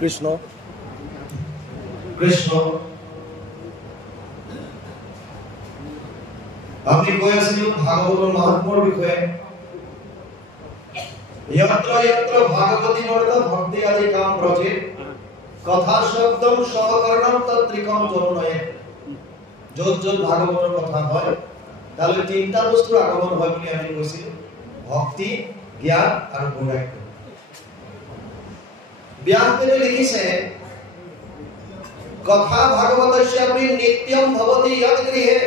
কৃষ্ণ কৃষ্ণ আমি কৈ আছিলো ভাগৱতৰ মহাত্মৰ বিষয়ে यत्र यत्र भागवती वर्त भक्ति आदि काम प्रचेत कथा शब्दम सवकरणम तत्रिकम तरुणये যত যত ভাগৱতৰ কথা হয় তালৈ তিনটা বস্তুৰ আগমন হয় বুলি আমি কৈছিলো ভক্তি জ্ঞান আৰু বৈৰাগ্য ব্যাসদেৱে লিখিছে কথা ভাগৱতস্যাপি নিত্যম ভৱতি যৎ গৃহে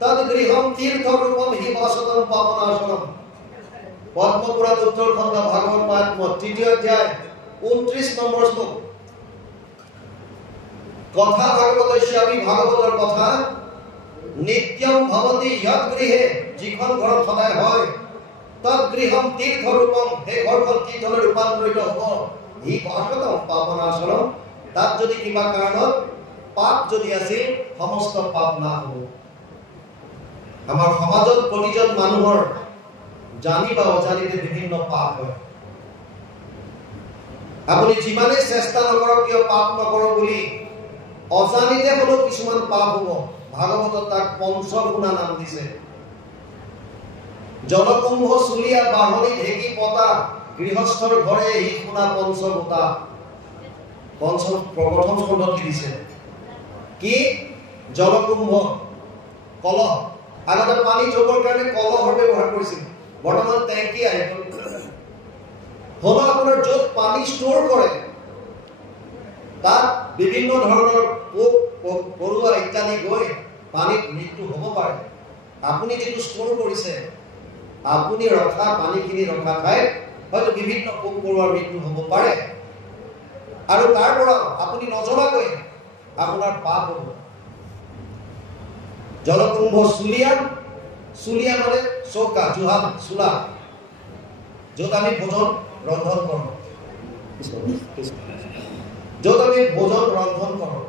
তদ গৃহম তীৰ্থৰূপম হি বাসতম পাবনাশনম পদ্মপুৰাণ উত্তৰখণ্ড ভাগবত মহাত্ম্য তৃতীয় অধ্যায় 29 নম্বৰ শ্লোক কথা ভাগৱতস্যাপি ভাগৱতৰ কথা নিত্যম ভৱতি যৎ গৃহে যিখন ঘৰত সদায় হয় তদ গৃহম তীৰ্থৰূপম সেই ঘৰখন তীৰ্থলৈ ৰূপান্তৰিত হ'ব হি বাসতম পাবনাশনম তাত যদি কিবা কাৰণত পাপ যদি আছিল সমস্ত পাপ না হ'ব আমাৰ সমাজত প্ৰতিজন মানুহৰ জানি বা অজানিতে বিভিন্ন পাপ হয় আপুনি যিমানে চেষ্টা নকৰক কিয় পাপ নকৰক বুলি অজানিতে হলেও কিছুমান পাপ হ'ব ভাগৱতত তাক পঞ্চগুণা নাম দিছে জলকুম্ভ চুলিয়া বাঢ়নি ঢেকি পতা গৃহস্থৰ ঘৰে হি শুনা পঞ্চভূতা প্ৰথম স্কন্ধত দিছে কি জলকুম্ভ কলহ আগতে পানী থবৰ কাৰণে কলহৰ ব্যৱহাৰ কৰিছিল বৰ্তমান টেংকি আহি গ'ল হলো আপোনাৰ য'ত পানী ষ্ট'ৰ কৰে তাত বিভিন্ন ধৰণৰ পোক পৰুৱা ইত্যাদি গৈ পানীত মৃত্যু হ'ব পাৰে আপুনি যিটো ষ্ট'ৰ কৰিছে আপুনি ৰখা পানীখিনি ৰখা ঠাইত হয়তো বিভিন্ন পোক পৰুৱাৰ মৃত্যু হ'ব পাৰে আৰু তাৰ পৰা আপুনি নজনাকৈ আপোনাৰ পাপ হ'ব জলকুম্ভ চুলিয়া মানে চৌকা জুহাল চুলা য'ত আমি ভোজন ৰন্ধন কৰোঁ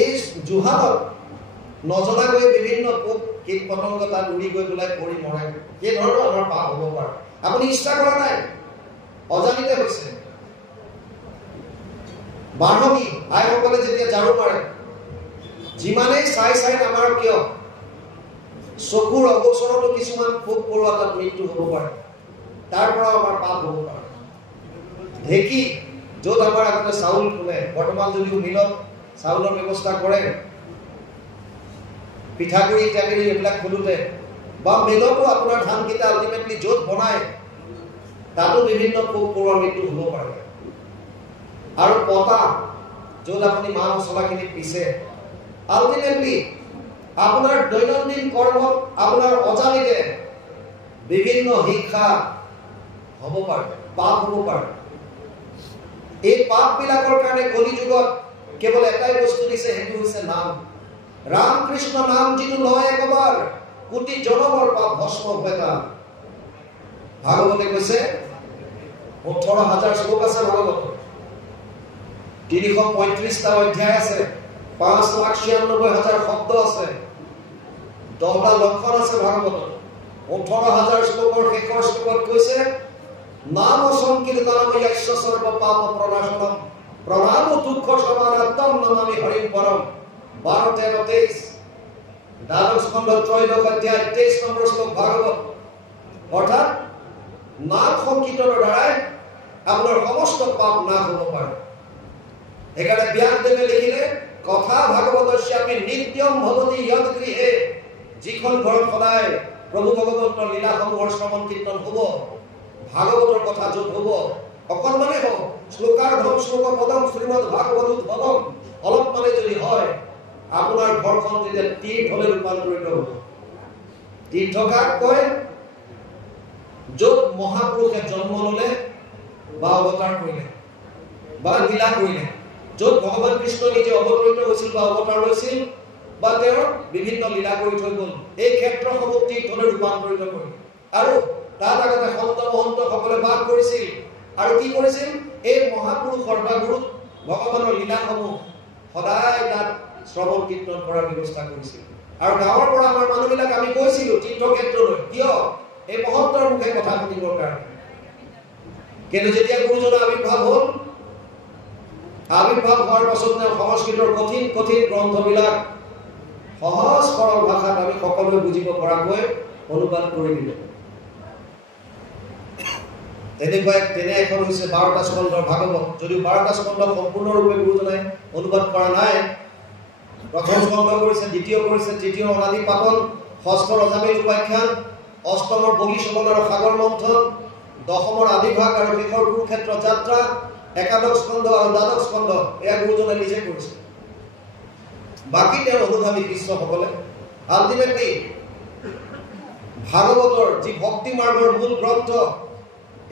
এই জুহালত নজনাকৈ বিভিন্ন পোক কীট পতংগ তাত উৰি গৈ পেলাই পৰি মৰে সেই ধৰণৰ আমাৰ পাপ হ'ব পাৰে আপুনি ইচ্ছা কৰা নাই অজানিতে হৈছে বাঢ়নি আইসকলে যেতিয়া ঝাৰু মাৰে যিমানেই চাই নামাৰক কিয় চকুৰ অগোচৰতো কিছুমান পোক পৰুৱা তাত মৃত্যু হ'ব পাৰে তাৰ পৰা আমাৰ পাপ হ'ব পাৰে ঢেকি য'ত আমাৰ আগতে চাউল খুলে বৰ্তমান যদিও মিলত চাউলৰ ব্যৱস্থা কৰে পিঠাগুড়ি ইত্যাদি এইবিলাক খোলোতে বা মিলতো আপোনাৰ ধানকেইটা আল্টিমেটলি য'ত বনায় তাতো বিভিন্ন পোক পৰুৱাৰ মৃত্যু হ'ব পাৰে আৰু পতা য'ত আপুনি মা মছলাখিনি পিছে আল্টিমেটলি আপোনাৰ দৈনন্দিন কৰ্মত আপোনাৰ অজানিতে বিভিন্ন হিংসা হ'ব পাৰে পাপ হ'ব পাৰে এই পাপ বিলাকৰ কাৰণে কলি যুগত কেৱল এটাই বস্তু দিছে সেইটো হৈছে নাম ৰাম কৃষ্ণ নাম যিটো লয় একবাৰ কোটি জনমৰ পাপ ভস্ম হয় ভাগৱতে কৈছে 18,000 শ্লোক আছে ভাগৱত 335টা অধ্যায় আছে 5,96,000 শব্দ আছে 10টা লক্ষণ আছে ভাগৱতত 18,000 শ্লোকৰ শেষৰ শ্লোকত কৈছে নাম সংকীৰ্তনম যস্য সৰ্ব পাপ প্ৰণাশনম প্ৰণাম দুঃখ সমানাত্তম নমামি হৰিম পৰম 12-13-23 দ্বাদশ খণ্ড ত্ৰয়োদশ অধ্যায় 23 নম্বৰ শ্লোক ভাগৱত অৰ্থাৎ নাম সংকীৰ্তনৰ দ্বাৰাই আপোনাৰ সমস্ত পাপ নাশ হ'ব পাৰে সেইকাৰণে ব্যাসদেৱে লিখিলে কথা ভাগৱতস্যাপি নিত্যম ভৱতি যৎ গৃহে যিখন ঘৰত সদায় প্ৰভু ভগৱন্তৰ লীলাসমূহৰ শ্ৰৱণ কীৰ্তন হ'ব ভাগৱতৰ কথা য'ত হ'ব অকণমানে হওক শ্লোকাৰ্ধম শ্লোকপদম শ্ৰীমদ ভাগৱতোদ্ভৱম অলপ মানে যদি হয় আপোনাৰ ঘৰখন তেতিয়া তীৰ্থলৈ ৰূপান্তৰিত হ'ব তীৰ্থ কাক কয় য'ত মহাপুৰুষে জন্ম ল'লে বা অৱতাৰ কৰিলে বা লীলা কৰিলে য'ত ভগৱান কৃষ্ণ নিজে অৱতৰিত হৈছিল বা অৱতাৰ লৈছিল বা তেওঁৰ বিভিন্ন লীলা কৰি থৈ গ'ল এই ক্ষেত্ৰসমূহ তীৰ্থলৈ ৰূপান্তৰিত কৰিলে আৰু তাত আগতে সন্ত মহন্তসকলে বাস কৰিছিল আৰু কি কৰিছিল এই মহাপুৰুষৰ বা গুৰু ভগৱানৰ লীলাসমূহ সদায় তাত শ্ৰৱণ কীৰ্তন কৰাৰ ব্যৱস্থা কৰিছিল আৰু গাঁৱৰ পৰা আমাৰ মানুহবিলাক আমি গৈছিলো তীৰ্থক্ষেত্ৰলৈ কিয় এই মহন্তৰ মুখে কথা শুনিবৰ কাৰণে কিন্তু যেতিয়া গুৰুজনৰ আবিৰ্ভাৱ হ'ল আবিৰ্ভাৱ হোৱাৰ পাছত সংস্কৃতৰ কঠিন কঠিন গ্ৰন্থবিলাক সহজ সৰল ভাষাত আমি সকলোৱে বুজিব পৰাকৈ অনুবাদ কৰি দিলে। তেনে এখন হৈছে 12টা স্কন্ধৰ ভাগৱত। যদিও 12টা স্কন্ধ সম্পূৰ্ণৰূপে গুৰুজনাই অনুবাদ কৰা নাই, প্ৰথম স্কন্ধ কৰিছে, দ্বিতীয় কৰিছে, তৃতীয় অনাদি পাতন, ষষ্ঠৰ অজামিল উপাখ্যান, অষ্টমৰ বগীশোভন আৰু সাগৰ মন্থন, দশমৰ আদিভাগ আৰু শেষৰ কুৰুক্ষেত্ৰ যাত্ৰা, একাদশ স্কন্ধ আৰু দ্বাদশ স্কন্ধ এয়া গুৰুজনে নিজে কৰিছে। বাকী তেওঁৰ অনুগামী শিষ্যসকলে আল্টিমেটলি ভাগৱতৰ যি ভক্তি মাৰ্গৰ মূল গ্ৰন্থ,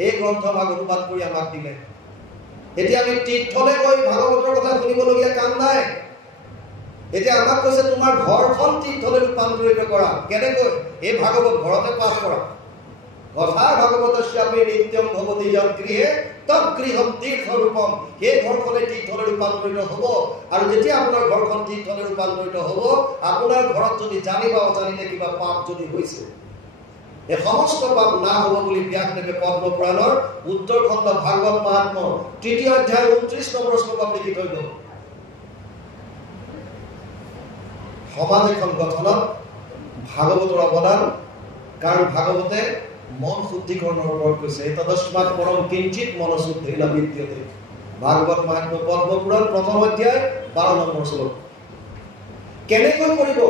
এই গ্ৰন্থভাগ অনুবাদ কৰি আমাক দিলে। এতিয়া আমি তীৰ্থলৈ গৈ ভাগৱতৰ কথা শুনিবলগীয়া কাম নাই। এতিয়া আমাক কৈছে তোমাৰ ঘৰখন তীৰ্থলৈ ৰূপান্তৰিত কৰা। কেনেকৈ? এই ভাগৱত ঘৰতে পাঠ কৰা। কথা ভাগৱতস্যাপি নিত্যম ভৱতি যৎ গৃহে তৎ গৃহম তীৰ্থৰূপম। সেই ঘৰখনে তীৰ্থলৈ ৰূপান্তৰিত হ'ব। আৰু যেতিয়া আপোনাৰ ঘৰখন তীৰ্থলৈ ৰূপান্তৰিত হ'ব, আপোনাৰ ঘৰত যদি জানি বা অজানিতে কিবা পাপ যদি হৈছে, এই সমস্ত পাপ না হ'ব বুলি ব্যাসদেৱে পদ্মপুৰাণৰ উত্তৰখণ্ড ভাগৱত মহাত্ম্য 3য় অধ্যায় 29 নম্বৰ শ্লোকত লিখি থৈ গ'ল। সমাজ এখন গঠনত ভাগৱতৰ অৱদান, কাৰণ ভাগৱতে মন শুদ্ধিকৰণৰ ওপৰত কৈছে। তদস্মাৎ পৰম কিঞ্চিত মনশুদ্ধিৰ্ন বিদ্যতে। ভাগৱত মহাত্ম্য পদ্মপুৰাণ 1ম অধ্যায় 12 নম্বৰ শ্লোক। কেনেকৈ কৰিব?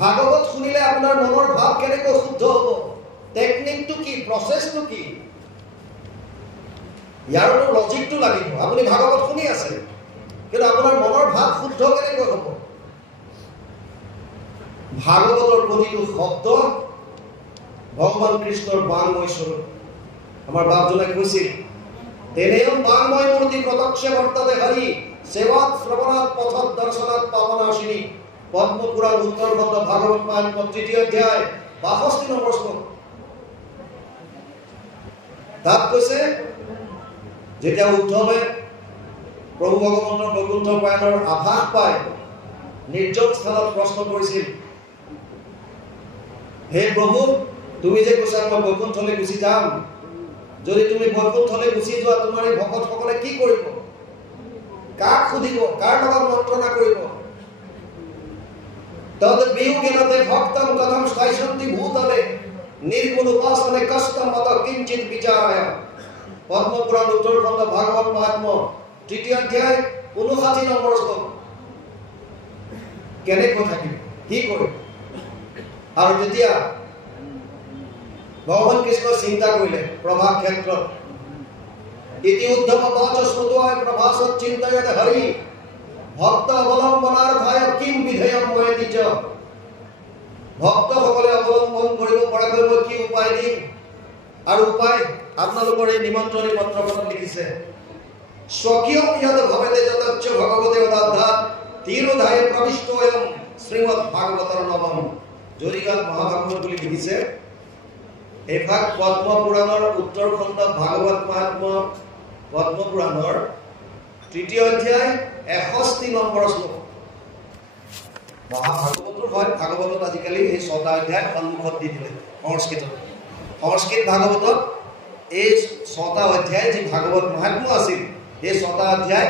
ভাগৱত শুনিলে আপোনাৰ মনৰ ভাৱ কেনেকৈ শুদ্ধ হ'ব? টেকনিকটো কি? প্ৰচেছটো কি? ইয়াৰ লজিকটো লাগিব। আপুনি ভাগৱত শুনি আছে, কিন্তু আপোনাৰ মনৰ ভাৱ শুদ্ধ কেনেকৈ হ'ব? ভাগৱতৰ প্ৰতিটো শব্দ ভগৱান কৃষ্ণৰ বাংময় স্বৰূপ। আমাৰ বাপজনে কৈছিল, তেনেয়ম বাংময় মূৰ্তি প্ৰত্যক্ষে বৰ্ততে হৰি সেৱাত শ্ৰৱণাত পথত দৰ্শনাত পাৱনাশিনী। পদ্মপুৰাণ উত্তৰখণ্ড ভাগৱত মহাত্ম্য 3য় অধ্যায় 62 নম্বৰ শ্লোক। তাত কৈছে, যেতিয়া উদ্ধৱে প্ৰভু ভগৱন্তৰ বৈকুণ্ঠ প্ৰয়াণৰ আভাস পায়, নিৰ্জন স্থানত প্ৰশ্ন কৰিছিল, হে প্ৰভু, তুমি যে কৈছা মই বৈকুণ্ঠলৈ গুচি যাম, যদি তুমি বৈকুণ্ঠলৈ গুচি যোৱা তোমাৰ এই ভকতসকলে কি কৰিব? কাক সুধিব? কাৰ লগত মন্ত্ৰণা কৰিব? তদ বিয়োগেনতে ভক্তম কথম স্থায়িষ্যন্তি ভূতলে নির্গুণ উপাসনে কষ্টম মত কিঞ্চিত বিচারায়। পদ্মপুরাণ উত্তরখণ্ড ভাগবত মহাত্ম্য 3য় অধ্যায় 59 নম্বৰ শ্লোক। কেনেকৈ থাকিব? কি কৰিব? আৰু তেতিয়া ভগৱান কৃষ্ণ চিন্তা কৰিলে প্ৰভাস ক্ষেত্ৰত, ইতি উদ্ধৱ বাচ শ্ৰুতয় প্ৰভাসত চিন্তয়তে হৰি ভক্ত অৱলম্বনাৰ্থায় কিম বিধেয়ম ময়েতি চ। ভক্তসকলে অৱলম্বন কৰিব পৰাকৈ মই কি উপায় দিম? আৰু উপায় আপোনালোকৰ এই নিমন্ত্ৰণী পত্ৰখনত লিখিছে, স্বকীয় য়দ ভবেতে যতচ্চ ভগৱতে অদাধ্যাত তিৰোধায়ে প্ৰবিষ্টয়ম শ্ৰীমদ ভাগৱতৰ নৱম। জৰিগাত মহাভাগৱত বুলি লিখিছে। এই ভাগ পদ্মপুৰাণৰ উত্তৰখণ্ড ভাগৱত মহাত্ম্য পদ্মপুৰাণৰ 3য় অধ্যায় 61 নম্বৰ শ্লোক। মহাভাগৱতৰ হয়, ভাগৱতত আজিকালি এই 6টা অধ্যায় সন্মুখত দি দিলে সংস্কৃতত। সংস্কৃত ভাগৱতত এই 6টা অধ্যায় যি ভাগৱত মহাত্ম্য আছিল, এই 6টা অধ্যায়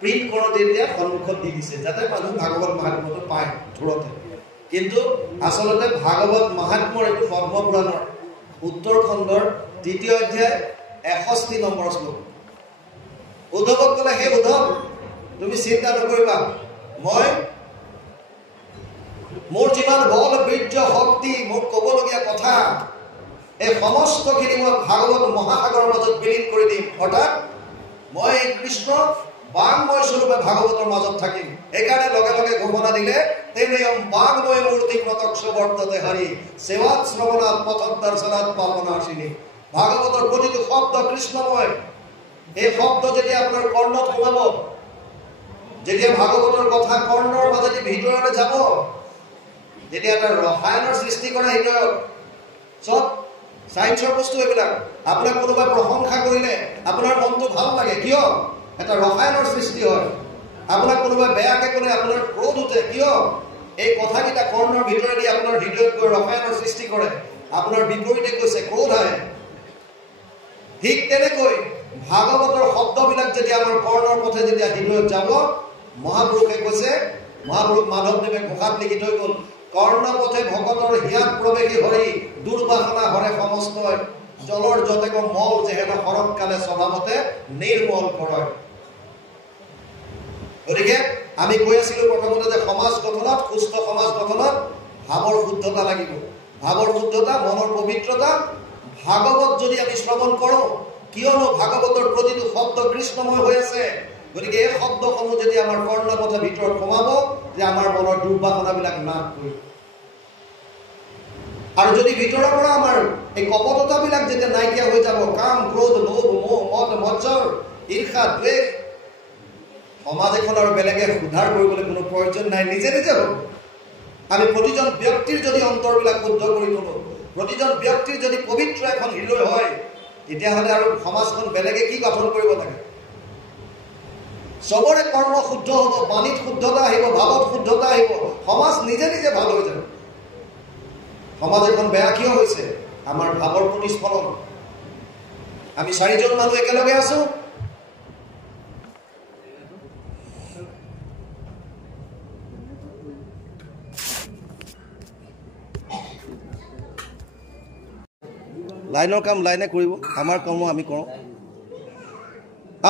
প্ৰিণ্ট কৰোঁতে এতিয়া সন্মুখত দি দিছে, যাতে মানুহ ভাগৱত মহাত্ম্যটো পায় থোৰতে। কিন্তু আচলতে ভাগৱত মহাত্ম্যৰ এইটো পদ্মপুৰাণৰ উত্তৰখণ্ডৰ 3য় অধ্যায় 61 নম্বৰ শ্লোক। উদ্ধৱক ক'লে, হে উদ্ধৱ, তুমি চিন্তা নকৰিবা, মই মোৰ যিমান বল বীৰ্য শক্তি, মোৰ ক'বলগীয়া কথা, এই সমস্তখিনি মই ভাগৱত মহাসাগৰৰ মাজত বিলীন কৰি দিম। অৰ্থাৎ মই কৃষ্ণ বাংময় স্বৰূপে ভাগৱতৰ মাজত থাকিম। এইকাৰণে লগে লগে ঘোষণা দিলে, তেনেয়ম বাংময় মূৰ্তি প্ৰত্যক্ষ বৰ্ততে হৰি সেৱাত শ্ৰৱণাত পথত দৰ্শনাত পাৱনাশিনী। ভাগৱতৰ প্ৰতিটো শব্দ কৃষ্ণময়। এই শব্দ যেতিয়া আপোনাৰ কৰ্ণত সোমাব, যেতিয়া ভাগৱতৰ কথা কৰ্ণৰ মাজেদি ভিতৰলৈ যাব, যেতিয়া এটা ৰসায়নৰ সৃষ্টি কৰা হৃদয়ত, চব চাইন্সৰ বস্তু এইবিলাক, আপোনাক কোনোবাই প্ৰশংসা কৰিলে আপোনাৰ মনটো ভাল লাগে। কিয়? এটা ৰসায়নৰ সৃষ্টি হয়। আপোনাক কোনোবাই বেয়াকে ক'লে আপোনাৰ ক্ৰোধ উঠে। কিয়? এই কথাকেইটা কৰ্ণৰ ভিতৰেদি আপোনাৰ হৃদয়ত গৈ ৰসায়নৰ সৃষ্টি কৰে। আপোনাৰ বিপৰীতে কৈছে ক্ৰোধ আহে। ঠিক তেনেকৈ ভাগৱতৰ শব্দবিলাক যদি আমাৰ কৰ্ণৰ পথে যেতিয়া হৃদয়ত যাব, মহাপুৰুষে কৈছে, মহাপুৰুষ মাধৱদেৱে ঘোষাত লিখি থৈ গ'ল, কৰ্ণ পথে ভকতৰ হিয়াত প্ৰৱেশী হৰি দুৰ্বাসনা হৰে সমস্তই জলৰ যতেক মল যেহেন শৰৎকালে স্বভাৱতে নিৰ্মল কৰয়। গতিকে আমি কৈ আছিলোঁ প্ৰথমতে যে সমাজ গঠনত, সুস্থ সমাজ গঠনত ভাৱৰ শুদ্ধতা লাগিব। ভাৱৰ শুদ্ধতা, মনৰ পবিত্ৰতা। ভাগৱত যদি আমি শ্ৰৱণ কৰোঁ, কিয়নো ভাগৱতৰ প্ৰতিটো শব্দ কৃষ্ণময় হৈ আছে, গতিকে এই শব্দসমূহ যদি আমাৰ কৰ্ণপথে ভিতৰত সোমাব, যে আমাৰ মনৰ দুৰ্বাসনাবিলাক নাশ কৰিব। আৰু যদি ভিতৰৰ পৰা আমাৰ এই কপটতাবিলাক যেতিয়া নাইকিয়া হৈ যাব, কাম, ক্ৰোধ, লোভ, মোহ, মদ, মৎসৰ, ঈৰ্ষা, দ্বেষ, সমাজ এখন আৰু বেলেগে সুধাৰ কৰিবলৈ কোনো প্ৰয়োজন নাই, নিজে নিজে হ'ব। আমি প্ৰতিজন ব্যক্তিৰ যদি অন্তৰবিলাক শুদ্ধ কৰি তোলোঁ, প্ৰতিজন ব্যক্তিৰ যদি পবিত্ৰ এখন হৃদয় হয়, তেতিয়াহ'লে আৰু সমাজখন বেলেগে কি গঠন কৰিব লাগে? চবৰে কৰ্ম শুদ্ধ হ'ব, বাণীত শুদ্ধতা আহিব, ভাৱত শুদ্ধতা আহিব, সমাজ নিজে নিজে ভাল হৈ যাব। সমাজ এখন বেয়া কিয় হৈছে? আমাৰ ভাৱৰ প্ৰতিস্ফলন। আমি 4জন মানুহ একেলগে আছো, লাইনৰ কাম লাইনে কৰিব, আমাৰ কাম আমি কৰোঁ।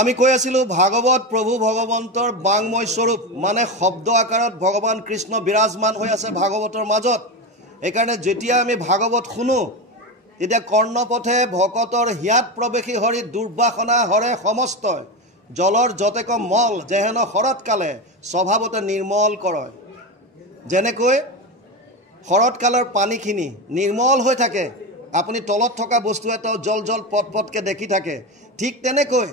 আমি কৈ আছিলোঁ ভাগৱত প্ৰভু ভগৱন্তৰ বাংময় স্বৰূপ, মানে শব্দ আকাৰত ভগৱান কৃষ্ণ বিৰাজমান হৈ আছে ভাগৱতৰ মাজত। সেইকাৰণে যেতিয়া আমি ভাগৱত শুনো, তেতিয়া কৰ্ণপথে ভকতৰ হিয়াত প্ৰৱেশী হৰি দুৰ্বাসনা হৰে সমস্তই জলৰ যতেক মল যেহেন শৰৎকালে স্বভাৱতে নিৰ্মল কৰয়। যেনেকৈ শৰৎকালৰ পানীখিনি নিৰ্মল হৈ থাকে, আপুনি তলত থকা বস্তু এটাও জল জল পট পটকৈ দেখি থাকে, ঠিক তেনেকৈ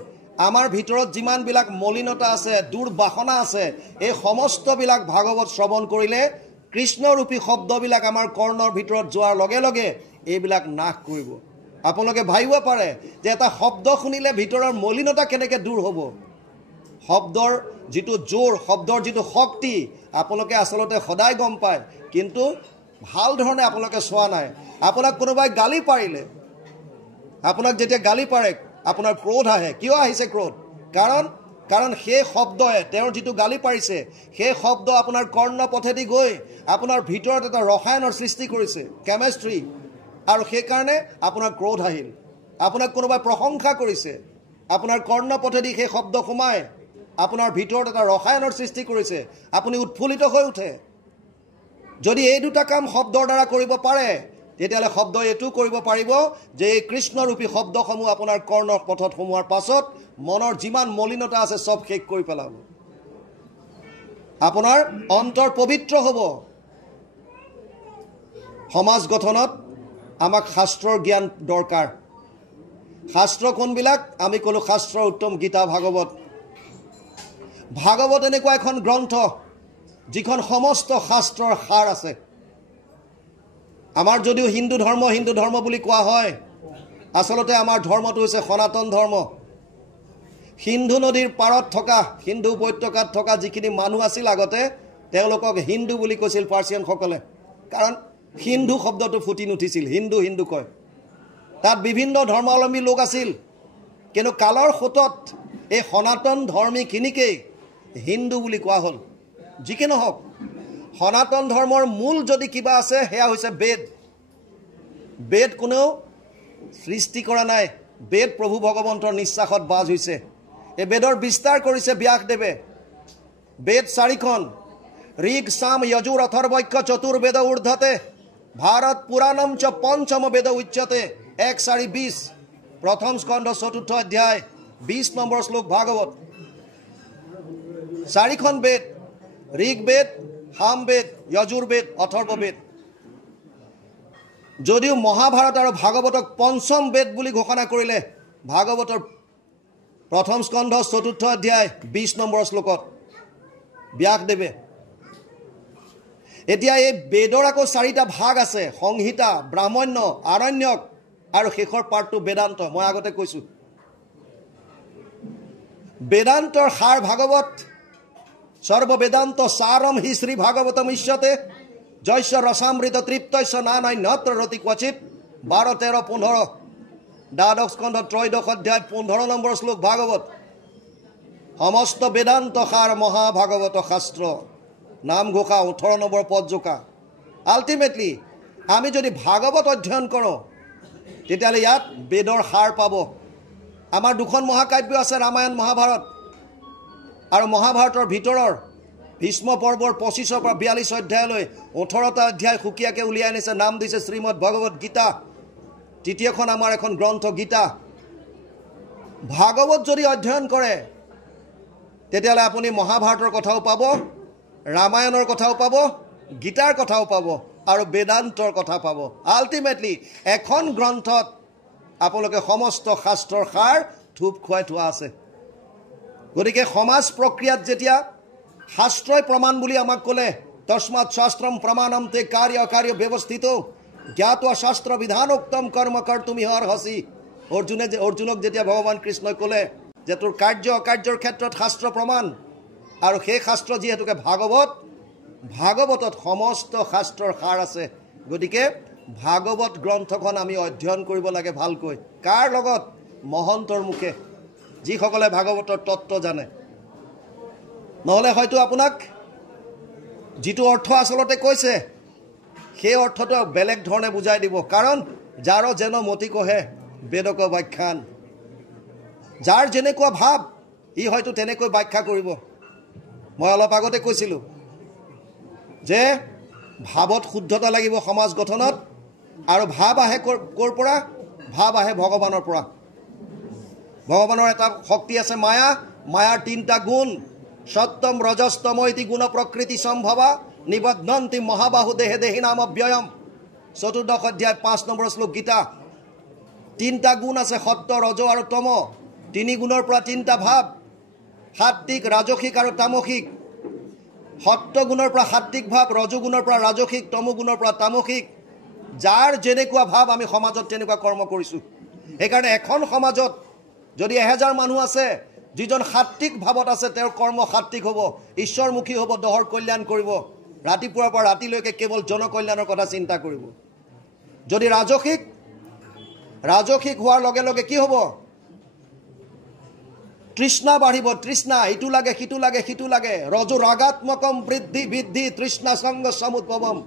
আমাৰ ভিতৰত যিমানবিলাক মলিনতা আছে, দুৰ্বাসনা আছে, এই সমস্তবিলাক ভাগৱত শ্ৰৱণ কৰিলে কৃষ্ণৰূপী শব্দবিলাক আমাৰ কৰ্ণৰ ভিতৰত যোৱাৰ লগে লগে এইবিলাক নাশ কৰিব। আপোনালোকে ভাবিব পাৰে যে এটা শব্দ শুনিলে ভিতৰৰ মলিনতা কেনেকৈ দূৰ হ'ব। শব্দৰ যিটো জোৰ, শব্দৰ যিটো শক্তি আপোনালোকে আচলতে সদায় গম পায়, কিন্তু ভাল ধৰণে আপোনালোকে চোৱা নাই। আপোনাক কোনোবাই গালি পাৰিলে, আপোনাক যেতিয়া গালি পাৰে আপোনাৰ ক্ৰোধ আহে। কিয় আহিছে ক্ৰোধ? কাৰণ সেই শব্দই, তেওঁৰ যিটো গালি পাৰিছে, সেই শব্দ আপোনাৰ কৰ্ণ পথেদি গৈ আপোনাৰ ভিতৰত এটা ৰসায়নৰ সৃষ্টি কৰিছে, কেমেষ্ট্ৰি, আৰু সেইকাৰণে আপোনাৰ ক্ৰোধ আহিল। আপোনাক কোনোবাই প্ৰশংসা কৰিছে, আপোনাৰ কৰ্ণ পথেদি সেই শব্দ সোমাই আপোনাৰ ভিতৰত এটা ৰসায়নৰ সৃষ্টি কৰিছে, আপুনি উৎফুল্লিত হৈ উঠে। যদি এই দুটা কাম শব্দৰ দ্বাৰা কৰিব পাৰে, তেতিয়াহ'লে শব্দই এইটো কৰিব পাৰিব যে এই কৃষ্ণৰূপী শব্দসমূহ আপোনাৰ কৰ্ণৰ পথত সোমোৱাৰ পাছত মনৰ যিমান মলিনতা আছে চব শেষ কৰি পেলাব। আপোনাৰ অন্তৰ পবিত্ৰ হ'ব। সমাজ গঠনত আমাক শাস্ত্ৰৰ জ্ঞান দৰকাৰ। শাস্ত্ৰ কোনবিলাক? আমি ক'লোঁ শাস্ত্ৰৰ উত্তম গীতা, ভাগৱত। ভাগৱত এনেকুৱা এখন গ্ৰন্থ যিখন সমস্ত শাস্ত্ৰৰ সাৰ আছে। আমাৰ যদিও হিন্দু ধৰ্ম বুলি কোৱা হয়, আচলতে আমাৰ ধৰ্মটো হৈছে সনাতন ধৰ্ম। সিন্ধু নদীৰ পাৰত থকা, সিন্ধু উপত্যকাত থকা যিখিনি মানুহ আছিল আগতে, তেওঁলোকক হিন্দু বুলি কৈছিল পাৰ্চিয়ানসকলে, কাৰণ সিন্ধু শব্দটো ফুটি নুঠিছিল, হিন্দু কয়। তাত বিভিন্ন ধৰ্মাৱলম্বী লোক আছিল, কিন্তু কালৰ সোঁতত এই সনাতন ধৰ্মীখিনিকেই হিন্দু বুলি কোৱা হ'ল। যি কি নহওক, সনাতন ধৰ্মৰ মূল যদি কিবা আছে সেয়া হৈছে বেদ। বেদ কোনেও সৃষ্টি কৰা নাই, বেদ প্ৰভু ভগৱন্তৰ নিশ্বাসত বাজ হৈছে। এই বেদৰ বিস্তাৰ কৰিছে ব্যাসদেৱে। বেদ 4খন, ঋগ, সাম, যজুৰ, অথৰ্বৈক্য, চতুৰ্বেদ ঊৰ্ধ্বতে, ভাৰত পুৰাণম চ পঞ্চম বেদ উচ্যতে। 1:4-20, প্ৰথম স্কন্ধ 4ৰ্থ অধ্যায় 20 নম্বৰ শ্লোক ভাগৱত। 4খন বেদ, ঋগ্বেদ, সামবেদ, যজুৰ্বেদ, অথৰ্ববেদ। যদিও মহাভাৰত আৰু ভাগৱতক পঞ্চম বেদ বুলি ঘোষণা কৰিলে ভাগৱতৰ প্ৰথম স্কন্ধ 4ৰ্থ অধ্যায় 20 নম্বৰ শ্লোকত ব্যাসদেৱে। এতিয়া এই বেদৰ আকৌ 4টা ভাগ আছে, সংহিতা, ব্ৰাহ্মণ্য, আৰণ্যক, আৰু শেষৰ পাৰ্টটো বেদান্ত। মই আগতে কৈছোঁ বেদান্তৰ সাৰ ভাগৱত। সৰ্ববেদান্ত সাৰম হি শ্ৰী ভাগৱতম ইষ্যতে, জৈশ্য ৰসামৃত তৃপ্তস্য নানন্যত্ৰ ৰতি ক্বচিত। 12, 13, 15 দ্বাদশ স্কন্ধ ত্ৰয়োদশ অধ্যায় 15 নম্বৰ শ্লোক ভাগৱত সমস্ত বেদান্ত সাৰ মহাভাগৱত শাস্ত্ৰ নামঘোষা 18 নম্বৰ পদ জোকা আল্টিমেটলি আমি যদি ভাগৱত অধ্যয়ন কৰোঁ তেতিয়াহ'লে ইয়াত বেদৰ সাৰ পাব আমাৰ দুখন মহাকাব্য আছে ৰামায়ণ মহাভাৰত আৰু মহাভাৰতৰ ভিতৰৰ ভীষ্ম পৰ্বৰ 25 পৰা 42 অধ্যায়লৈ 18টা অধ্যায় সুকীয়াকৈ উলিয়াই আনিছে নাম দিছে শ্ৰীমদ ভগৱত গীতা তৃতীয়খন আমাৰ এখন গ্ৰন্থ গীতা ভাগৱত যদি অধ্যয়ন কৰে তেতিয়াহ'লে আপুনি মহাভাৰতৰ কথাও পাব ৰামায়ণৰ কথাও পাব গীতাৰ কথাও পাব আৰু বেদান্তৰ কথা পাব আল্টিমেটলি এখন গ্ৰন্থত আপোনালোকে সমস্ত শাস্ত্ৰৰ সাৰ থুপ খুৱাই থোৱা আছে গতিকে সমাজ প্ৰক্ৰিয়াত যেতিয়া শাস্ত্ৰই প্ৰমাণ বুলি আমাক ক'লে তস্মাৎ শাস্ত্ৰম প্ৰমাণম তে কাৰ্য অকাৰ্য ব্যৱস্থিত জ্ঞাতৱা শাস্ত্ৰ বিধানোক্তম কৰ্ম কৰ্তুমি অৰ্হসি অৰ্জুনক যেতিয়া ভগৱান কৃষ্ণই ক'লে যে তোৰ কাৰ্য অকাৰ্যৰ ক্ষেত্ৰত শাস্ত্ৰ প্ৰমাণ আৰু সেই শাস্ত্ৰ যিহেতুকে ভাগৱতত সমস্ত শাস্ত্ৰৰ সাৰ আছে গতিকে ভাগৱত গ্ৰন্থখন আমি অধ্যয়ন কৰিব লাগে ভালকৈ কাৰ লগত মহন্তৰ মুখে যিসকলে ভাগৱতৰ তত্ত্ব জানে নহ'লে হয়তো আপোনাক যিটো অৰ্থ আচলতে কৈছে সেই অৰ্থটো বেলেগ ধৰণে বুজাই দিব কাৰণ যাৰ যেন মতি কহে বেদক ব্যাখ্যান যাৰ যেনেকুৱা ভাৱ ই হয়তো তেনেকৈ ব্যাখ্যা কৰিব মই অলপ আগতে কৈছিলোঁ যে ভাৱত শুদ্ধতা লাগিব সমাজ গঠনত আৰু ভাৱ আহে ক'ৰ পৰা ভাৱ আহে ভগৱানৰ পৰা ভগৱানৰ এটা শক্তি আছে মায়াৰ 3টা গুণ সত্যম ৰজস্তম ইতি গুণ প্ৰকৃতি সম্ভৱা নিবদ্ধন্তি মহাবাহু দেহে দেহি নাম অব্যয়ম 14শ অধ্যায় 5 নম্বৰ শ্লোক গীতা 3টা গুণ আছে সত্য ৰজ আৰু তম 3 গুণৰ পৰা 3টা ভাৱ সাত্বিক ৰাজসিক আৰু তামসিক সত্য গুণৰ পৰা সাত্বিক ভাৱ ৰজগুণৰ পৰা ৰাজসিক তমগুণৰ পৰা তামসিক যাৰ যেনেকুৱা ভাৱ আমি সমাজত তেনেকুৱা কৰ্ম কৰিছোঁ সেইকাৰণে এখন সমাজত যদি 1000 মানুহ আছে যিজন সাত্বিক ভাৱত আছে তেওঁৰ কৰ্ম সাত্বিক হ'ব ঈশ্বৰমুখী হ'ব দহৰ কল্যাণ কৰিব ৰাতিপুৱাৰ পৰা ৰাতিলৈকে কেৱল জনকল্যাণৰ কথা চিন্তা কৰিব যদি ৰাজসিক হোৱাৰ লগে লগে কি হ'ব তৃষ্ণা বাঢ়িব তৃষ্ণা ইটো লাগে সিটো লাগে ৰজো ৰাগাত্মকম বৃদ্ধি তৃষ্ণা সংগ সমুদ্ভৱম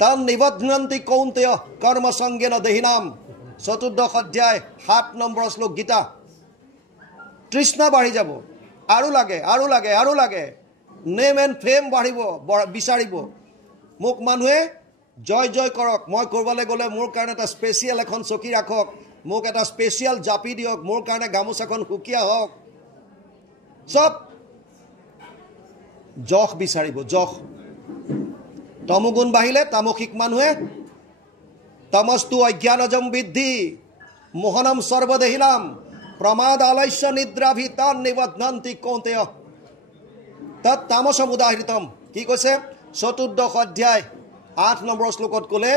তান নিবধ্নন্তি কৌন্তেয় কৰ্ম সংগেন দেহিনাম 14শ অধ্যায় 7 নম্বৰ শ্লোক গীতা তৃষ্ণা বাঢ়ি যাব আৰু লাগে নেম এণ্ড ফেম বাঢ়িব বিচাৰিব মোক মানুহে জয় কৰক মই কৰবালৈ গ'লে মোৰ কাৰণে এটা স্পেচিয়েল এখন চকী ৰাখক মোক এটা স্পেচিয়েল জাপি দিয়ক মোৰ কাৰণে গামোচাখন সুকীয়া হওক চব যশ বিচাৰিব যশ তমগুণ বাঢ়িলে তামসিক মানুহে তমস্তু অজ্ঞানজম বৃদ্ধি মোহনম সৰ্বদেহিনাম প্ৰমাদ আলস্য নিদ্ৰাভিতান নিবধ্নন্তি কৌন্তেয় তাত তামসম উদাহৃতম কি কৈছে 14শ অধ্যায় 8 নম্বৰ শ্লোকত ক'লে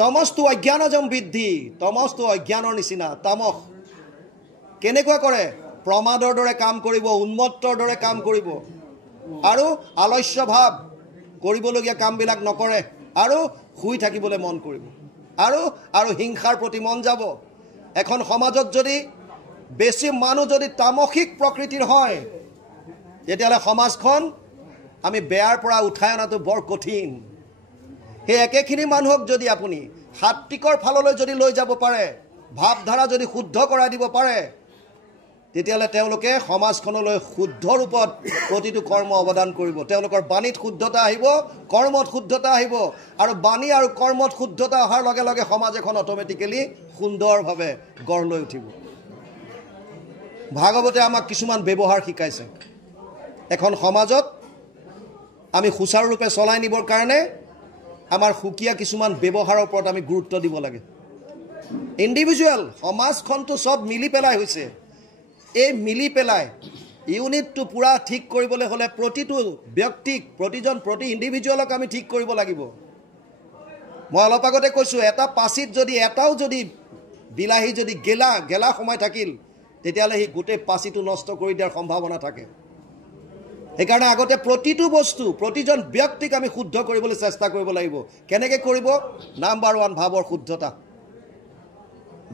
তমস্তু অজ্ঞানজম বৃদ্ধি তমস্তু অজ্ঞানৰ নিচিনা তামস কেনেকুৱা কৰে প্ৰমাদৰ দৰে কাম কৰিব উন্মত্তৰ দৰে কাম কৰিব আৰু আলস্য ভাৱ কৰিবলগীয়া কামবিলাক নকৰে আৰু শুই থাকিবলৈ মন কৰিব আৰু হিংসাৰ প্ৰতি মন যাব এখন সমাজত যদি বেছি মানুহ যদি তামসিক প্ৰকৃতিৰ হয় তেতিয়াহ'লে সমাজখন আমি বেয়াৰ পৰা উঠাই অনাটো বৰ কঠিন সেই একেখিনি মানুহক যদি আপুনি সাত্বিকৰ ফাললৈ যদি লৈ যাব পাৰে ভাৱধাৰা যদি শুদ্ধ কৰাই দিব পাৰে তেতিয়াহ'লে তেওঁলোকে সমাজখনলৈ শুদ্ধ ৰূপত প্ৰতিটো কৰ্ম অৱদান কৰিব তেওঁলোকৰ বাণীত শুদ্ধতা আহিব কৰ্মত শুদ্ধতা আহিব আৰু বাণী আৰু কৰ্মত শুদ্ধতা অহাৰ লগে লগে সমাজ এখন অট'মেটিকেলি সুন্দৰভাৱে গঢ় লৈ উঠিব ভাগৱতে আমাক কিছুমান ব্যৱহাৰ শিকাইছে এখন সমাজত আমি সুচাৰুৰূপে চলাই নিবৰ কাৰণে আমাৰ সুকীয়া কিছুমান ব্যৱহাৰৰ ওপৰত আমি গুৰুত্ব দিব লাগে ইণ্ডিভিজুৱেল সমাজখনটো সব মিলি পেলাই হৈছে এই মিলি পেলাই ইউনিটটো পুৰা ঠিক কৰিবলৈ হ'লে প্ৰতিটো ব্যক্তিক প্ৰতি ইণ্ডিভিজুৱেলক আমি ঠিক কৰিব লাগিব মই অলপ আগতে কৈছোঁ এটা পাচিত যদি এটাও যদি বিলাহী যদি গেলা সময় থাকিল তেতিয়াহ'লে সি গোটেই পাচিটো নষ্ট কৰি দিয়াৰ সম্ভাৱনা থাকে সেইকাৰণে আগতে প্ৰতিটো বস্তু প্ৰতিজন ব্যক্তিক আমি শুদ্ধ কৰিবলৈ চেষ্টা কৰিব লাগিব কেনেকৈ কৰিব নাম্বাৰ 1 ভাৱৰ শুদ্ধতা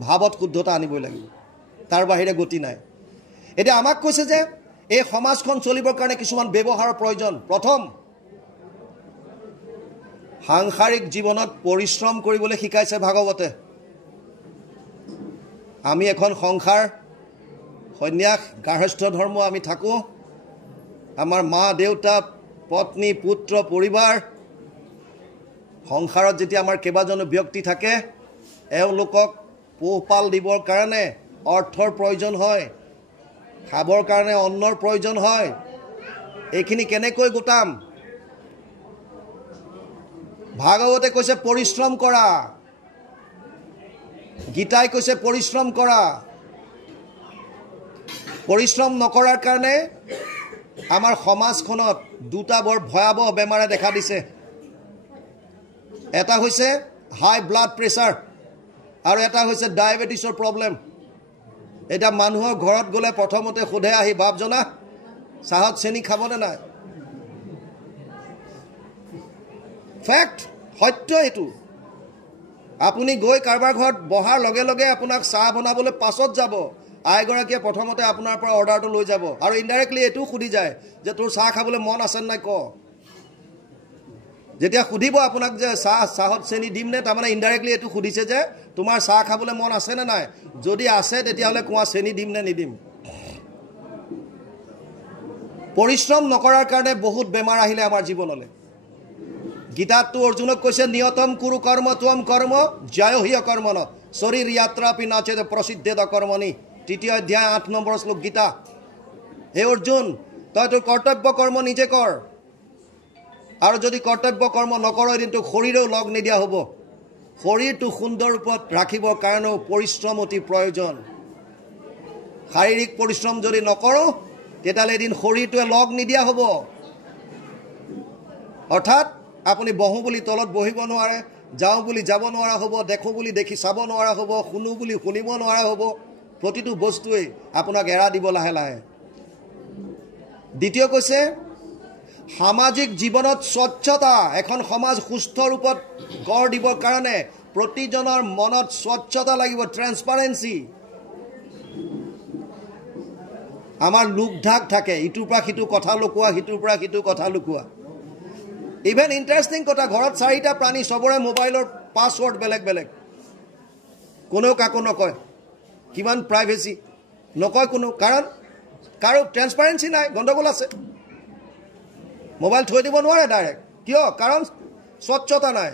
ভাৱত শুদ্ধতা আনিবই লাগিব, তাৰ বাহিৰে গতি নাই। এতিয়া আমাক কৈছে যে এই সমাজখন চলিবৰ কাৰণে কিছুমান ব্যৱহাৰৰ প্ৰয়োজন। প্ৰথম, সাংসাৰিক জীৱনত পৰিশ্ৰম কৰিবলৈ শিকাইছে ভাগৱতে। আমি এখন সংসাৰ, সন্ন্যাস, গাৰ্হস্থ্য ধৰ্ম আমি থাকোঁ। আমাৰ মা দেউতা, পত্নী, পুত্ৰ, পৰিবাৰ, সংসাৰত যেতিয়া আমাৰ কেইবাজনো ব্যক্তি থাকে, এওঁলোকক পোহপাল দিবৰ কাৰণে অৰ্থৰ প্ৰয়োজন হয়, খাবৰ কাৰণে অন্নৰ প্ৰয়োজন হয়। এইখিনি কেনেকৈ গোটাম? ভাগৱতে কৈছে পৰিশ্ৰম কৰা, গীতাই কৈছে পৰিশ্ৰম কৰা। পৰিশ্ৰম নকৰাৰ কাৰণে আমাৰ সমাজখনত দুটা বৰ ভয়াৱহ বেমাৰে দেখা দিছে। এটা হৈছে হাই ব্লাড প্ৰেছাৰ আৰু এটা হৈছে ডায়েবেটিছৰ প্ৰব্লেম। এতিয়া মানুহৰ ঘৰত গ'লে প্ৰথমতে সোধে আহি, বাপজনা চাহত চেনি খাবনে নাই? ফেক্ট, সত্য এইটো। আপুনি গৈ কাৰোবাৰ ঘৰত বহাৰ লগে লগে আপোনাক চাহ বনাবলৈ পাছত যাব, আইগৰাকীয়ে প্ৰথমতে আপোনাৰ পৰা অৰ্ডাৰটো লৈ যাব আৰু ইনডাইৰেক্টলি এইটোও সুধি যায় যে তোৰ চাহ খাবলৈ মন আছে নাই ক। যেতিয়া সুধিব আপোনাক যে চাহত চেনি দিম নে, তাৰমানে ইনডাইৰেক্টলি এইটো সুধিছে যে তোমাৰ চাহ খাবলৈ মন আছেনে নাই। যদি আছে তেতিয়াহ'লে কোৱা চেনি দিম নে নিদিম। পৰিশ্ৰম নকৰাৰ কাৰণে বহুত বেমাৰ আহিলে আমাৰ জীৱনলৈ। গীতাততো অৰ্জুনক কৈছে নিয়তম কুৰু কৰ্ম ত্বম কৰ্ম জয়হীয় কৰ্মন শৰীৰ যাত্ৰা পিনাচেদ প্ৰসিদ্ধেদ কৰ্মণি। 3য় অধ্যায় 8 নম্বৰ শ্লোক গীতা। হে অৰ্জুন, তই তোৰ কৰ্তব্য কৰ্ম নিজে কৰ, আৰু যদি কৰ্তব্য কৰ্ম নকৰ এদিন তোক শৰীৰেও লগ নিদিয়া হ'ব। শৰীৰটো সুন্দৰ ৰূপত ৰাখিবৰ কাৰণেও পৰিশ্ৰম অতি প্ৰয়োজন। শাৰীৰিক পৰিশ্ৰম যদি নকৰোঁ তেতিয়াহ'লে এদিন শৰীৰটোৱে লগ নিদিয়া হ'ব। অৰ্থাৎ আপুনি বহোঁ বুলি তলত বহিব নোৱাৰে, যাওঁ বুলি যাব নোৱাৰা হ'ব, দেখোঁ বুলি দেখি চাব নোৱাৰা হ'ব, শুনো বুলি শুনিব নোৱাৰা হ'ব। প্ৰতিটো বস্তুৱেই আপোনাক এৰা দিব লাহে লাহে। দ্বিতীয় কৈছে সামাজিক জীৱনত স্বচ্ছতা। এখন সমাজ সুস্থ ৰূপত গঢ় দিবৰ কাৰণে প্ৰতিজনৰ মনত স্বচ্ছতা লাগিব, ট্ৰেন্সপাৰেঞ্চি। আমাৰ লোকঢাক থাকে, ইটোৰ পৰা সিটো কথা লুকোৱা, সিটোৰ পৰা সিটো কথা লুকোৱা। ইভেন ইণ্টাৰেষ্টিং কথা, ঘৰত 4টা প্ৰাণী, চবৰে মোবাইলৰ পাছৱৰ্ড বেলেগ বেলেগ, কোনেও কাকো নকয়। কিমান প্ৰাইভেচি, নকয় কোনো, কাৰণ কাৰো ট্ৰেন্সপাৰেঞ্চি নাই, গণ্ডগোল আছে। মোবাইল থৈ দিব নোৱাৰে ডাইৰেক্ট, কিয়? কাৰণ স্বচ্ছতা নাই।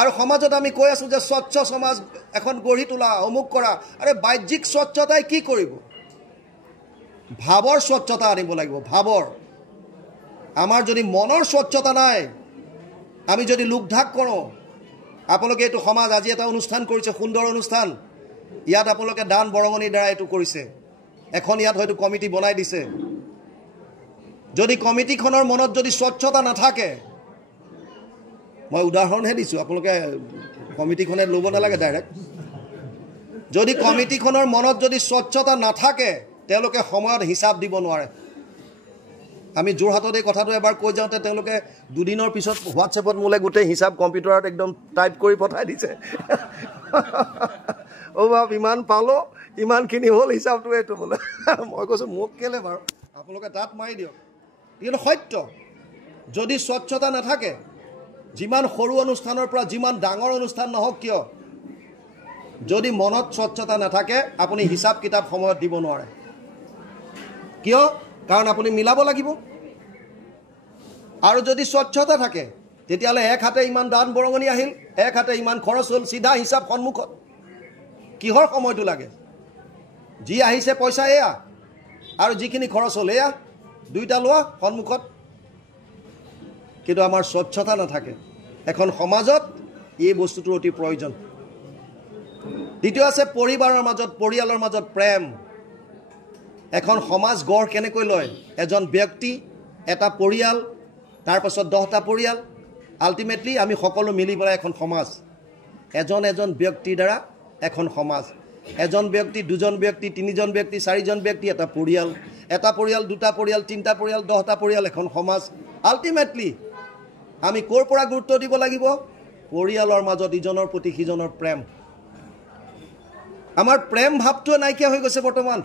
আৰু সমাজত আমি কৈ আছোঁ যে স্বচ্ছ সমাজ এখন গঢ়ি তোলা, অমুক কৰা। আৰে বাহ্যিক স্বচ্ছতাই কি কৰিব? ভাৱৰ স্বচ্ছতা আনিব লাগিব, ভাৱৰ। আমাৰ যদি মনৰ স্বচ্ছতা নাই, আমি যদি লোকঢাক কৰোঁ। আপোনালোকে এইটো সমাজ আজি এটা অনুষ্ঠান কৰিছে, সুন্দৰ অনুষ্ঠান। ইয়াত আপোনালোকে দান বৰঙণিৰ দ্বাৰা এইটো কৰিছে। এখন ইয়াত হয়তো কমিটি বনাই দিছে। যদি কমিটিখনৰ মনত যদি স্বচ্ছতা নাথাকে, মই উদাহৰণহে দিছোঁ, আপোনালোকে কমিটিখনে ল'ব নালাগে ডাইৰেক্ট। যদি কমিটিখনৰ মনত যদি স্বচ্ছতা নাথাকে, তেওঁলোকে সময়ত হিচাপ দিব নোৱাৰে। আমি যোৰহাটত এই কথাটো এবাৰ কৈ যাওঁতে তেওঁলোকে 2 দিনৰ পিছত হোৱাটছএপত মোলৈ গোটেই হিচাপ কম্পিউটাৰত একদম টাইপ কৰি পঠাই দিছে। অ' বাপ, ইমান পালোঁ, ইমানখিনি হ'ল হিচাপটো এইটো বোলে। মই কৈছোঁ মোক কেলে বাৰু, আপোনালোকে তাত মাৰি দিয়ক। কিন্তু সত্য, যদি স্বচ্ছতা নাথাকে, যিমান সৰু অনুষ্ঠানৰ পৰা যিমান ডাঙৰ অনুষ্ঠান নহওক কিয়, যদি মনত স্বচ্ছতা নাথাকে, আপুনি হিচাপ কিতাপ সময়ত দিব নোৱাৰে। কিয়? কাৰণ আপুনি মিলাব লাগিব। আৰু যদি স্বচ্ছতা থাকে, তেতিয়াহ'লে এক হাতে ইমান দান বৰঙণি আহিল, এক হাতে ইমান খৰচ হ'ল, চিধা হিচাপ সন্মুখত। কিহৰ সময়টো লাগে? যি আহিছে পইচা এয়া, আৰু যিখিনি খৰচ হ'ল এয়া, 2টা লোৱা সন্মুখত। কিন্তু আমাৰ স্বচ্ছতা নাথাকে। এখন সমাজত এই বস্তুটোৰ অতি প্ৰয়োজন। দ্বিতীয় আছে পৰিবাৰৰ মাজত, পৰিয়ালৰ মাজত প্ৰেম। এখন সমাজ গঢ় কেনেকৈ লয়? এজন ব্যক্তি, এটা পৰিয়াল, তাৰপাছত 10টা পৰিয়াল, আল্টিমেটলি আমি সকলো মিলি পেলাই এখন সমাজ। এজন এজন ব্যক্তিৰ দ্বাৰা এখন সমাজ। এজন ব্যক্তি, 2জন ব্যক্তি, 3জন ব্যক্তি, 4জন ব্যক্তি, এটা পৰিয়াল। এটা পৰিয়াল, 2টা পৰিয়াল, 3টা পৰিয়াল, 10টা পৰিয়াল, এখন সমাজ। আল্টিমেটলি আমি ক'ৰ পৰা গুৰুত্ব দিব লাগিব? পৰিয়ালৰ মাজত ইজনৰ প্ৰতি সিজনৰ প্ৰেম। আমাৰ প্ৰেম ভাৱটো নাইকিয়া হৈ গৈছে বৰ্তমান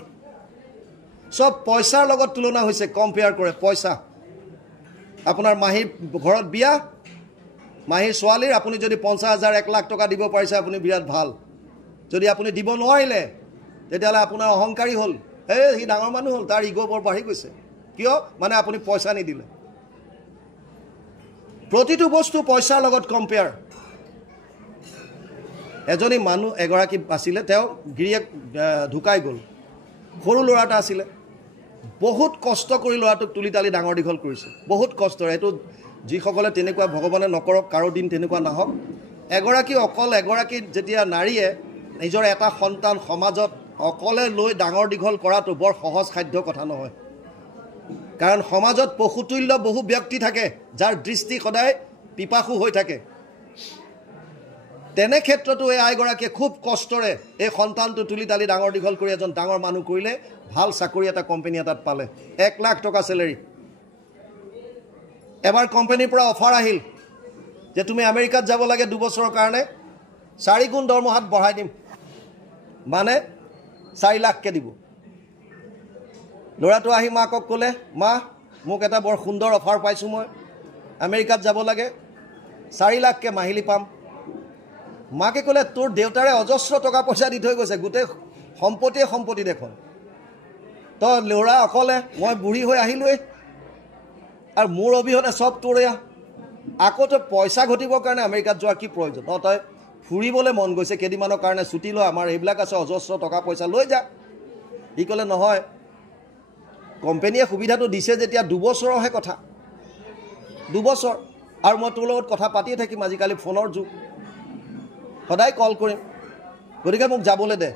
সব পইচাৰ লগত তুলনা হৈছে কম্পেয়াৰ কৰে পইচা আপোনাৰ মাহীৰ ঘৰত বিয়া মাহীৰ ছোৱালীৰ আপুনি যদি 50,000 1 লাখ টকা দিব পাৰিছে আপুনি বিৰাট ভাল যদি আপুনি দিব নোৱাৰিলে তেতিয়ালে আপোনাৰ অহংকাৰী হ'ল হি ডাঙৰ মানুহ হ'ল তাৰ ইগো বৰ বাঢ়ি গৈছে কিয় মানে আপুনি পইচা নিদিলে প্ৰতিটো বস্তু পইচাৰ লগত কম্পেয়াৰ এজনী মানুহ এগৰাকী আছিলে তেওঁ গিৰিয়েক ঢুকাই গ'ল সৰু ল'ৰা এটা আছিলে বহুত কষ্ট কৰি ল'ৰাটোক তুলি তালি ডাঙৰ দীঘল কৰিছে বহুত কষ্টৰে এটো যিসকলে তেনেকুৱা ভগৱানে নকৰক কাৰো দিন তেনেকুৱা নহওক এগৰাকী যেতিয়া নাৰীয়ে নিজৰ এটা সন্তান সমাজত অকলে লৈ ডাঙৰ দীঘল কৰাটো বৰ সহজ খাদ্য কথা নহয় কাৰণ সমাজত পশুতুল্য বহু ব্যক্তি থাকে যাৰ দৃষ্টি সদায় পিপাসু হৈ থাকে তেনে ক্ষেত্ৰতো এই আইগৰাকীয়ে খুব কষ্টৰে এই সন্তানটো তুলি তালি ডাঙৰ দীঘল কৰি এজন ডাঙৰ মানুহ কৰিলে ভাল চাকৰি এটা কোম্পানী এটাত পালে 1 লাখ টকা স্যালাৰি এবাৰ কোম্পানীৰ পৰা অফাৰ আহিল যে তুমি আমেৰিকাত যাব লাগে 2 বছৰৰ কাৰণে 4 গুণ দৰমহাত বঢ়াই দিম মানে 4 লাখকে দিব ল'ৰাটো আহি মাকক ক'লে মা মোক এটা বৰ সুন্দৰ অফাৰ পাইছো মই আমেৰিকাত যাব লাগে 4 লাখকে মাহিলি পাম মাকে ক'লে তোৰ দেউতাৰে অজস্ৰ টকা পইচা দি থৈ গৈছে গোটেই সম্পত্তি দেখোন তো ল'ৰা অকলে মই বুঢ়ী হৈ আহিলোৱে আৰু মোৰ অবিহনে সব তোৰে আকৌ তো পইচা ঘটিবৰ কাৰণে আমেৰিকাত যোৱাৰ কি প্ৰয়োজন তই ফুৰিবলৈ মন গৈছে কেদিমানৰ কাৰণে ছুটি লৈ আমাৰ এইবিলাক আছে অজস্ৰ টকা পইচা লৈ যা ই ক'লে নহয় কোম্পানীয়ে সুবিধাটো দিছে যেতিয়া 2 বছৰৰহে কথা 2 বছৰ আৰু মই তোৰ লগত কথা পাতিয়ে থাকিম আজিকালি ফোনৰ যুগ সদায় কল কৰিম গতিকে মোক যাবলৈ দে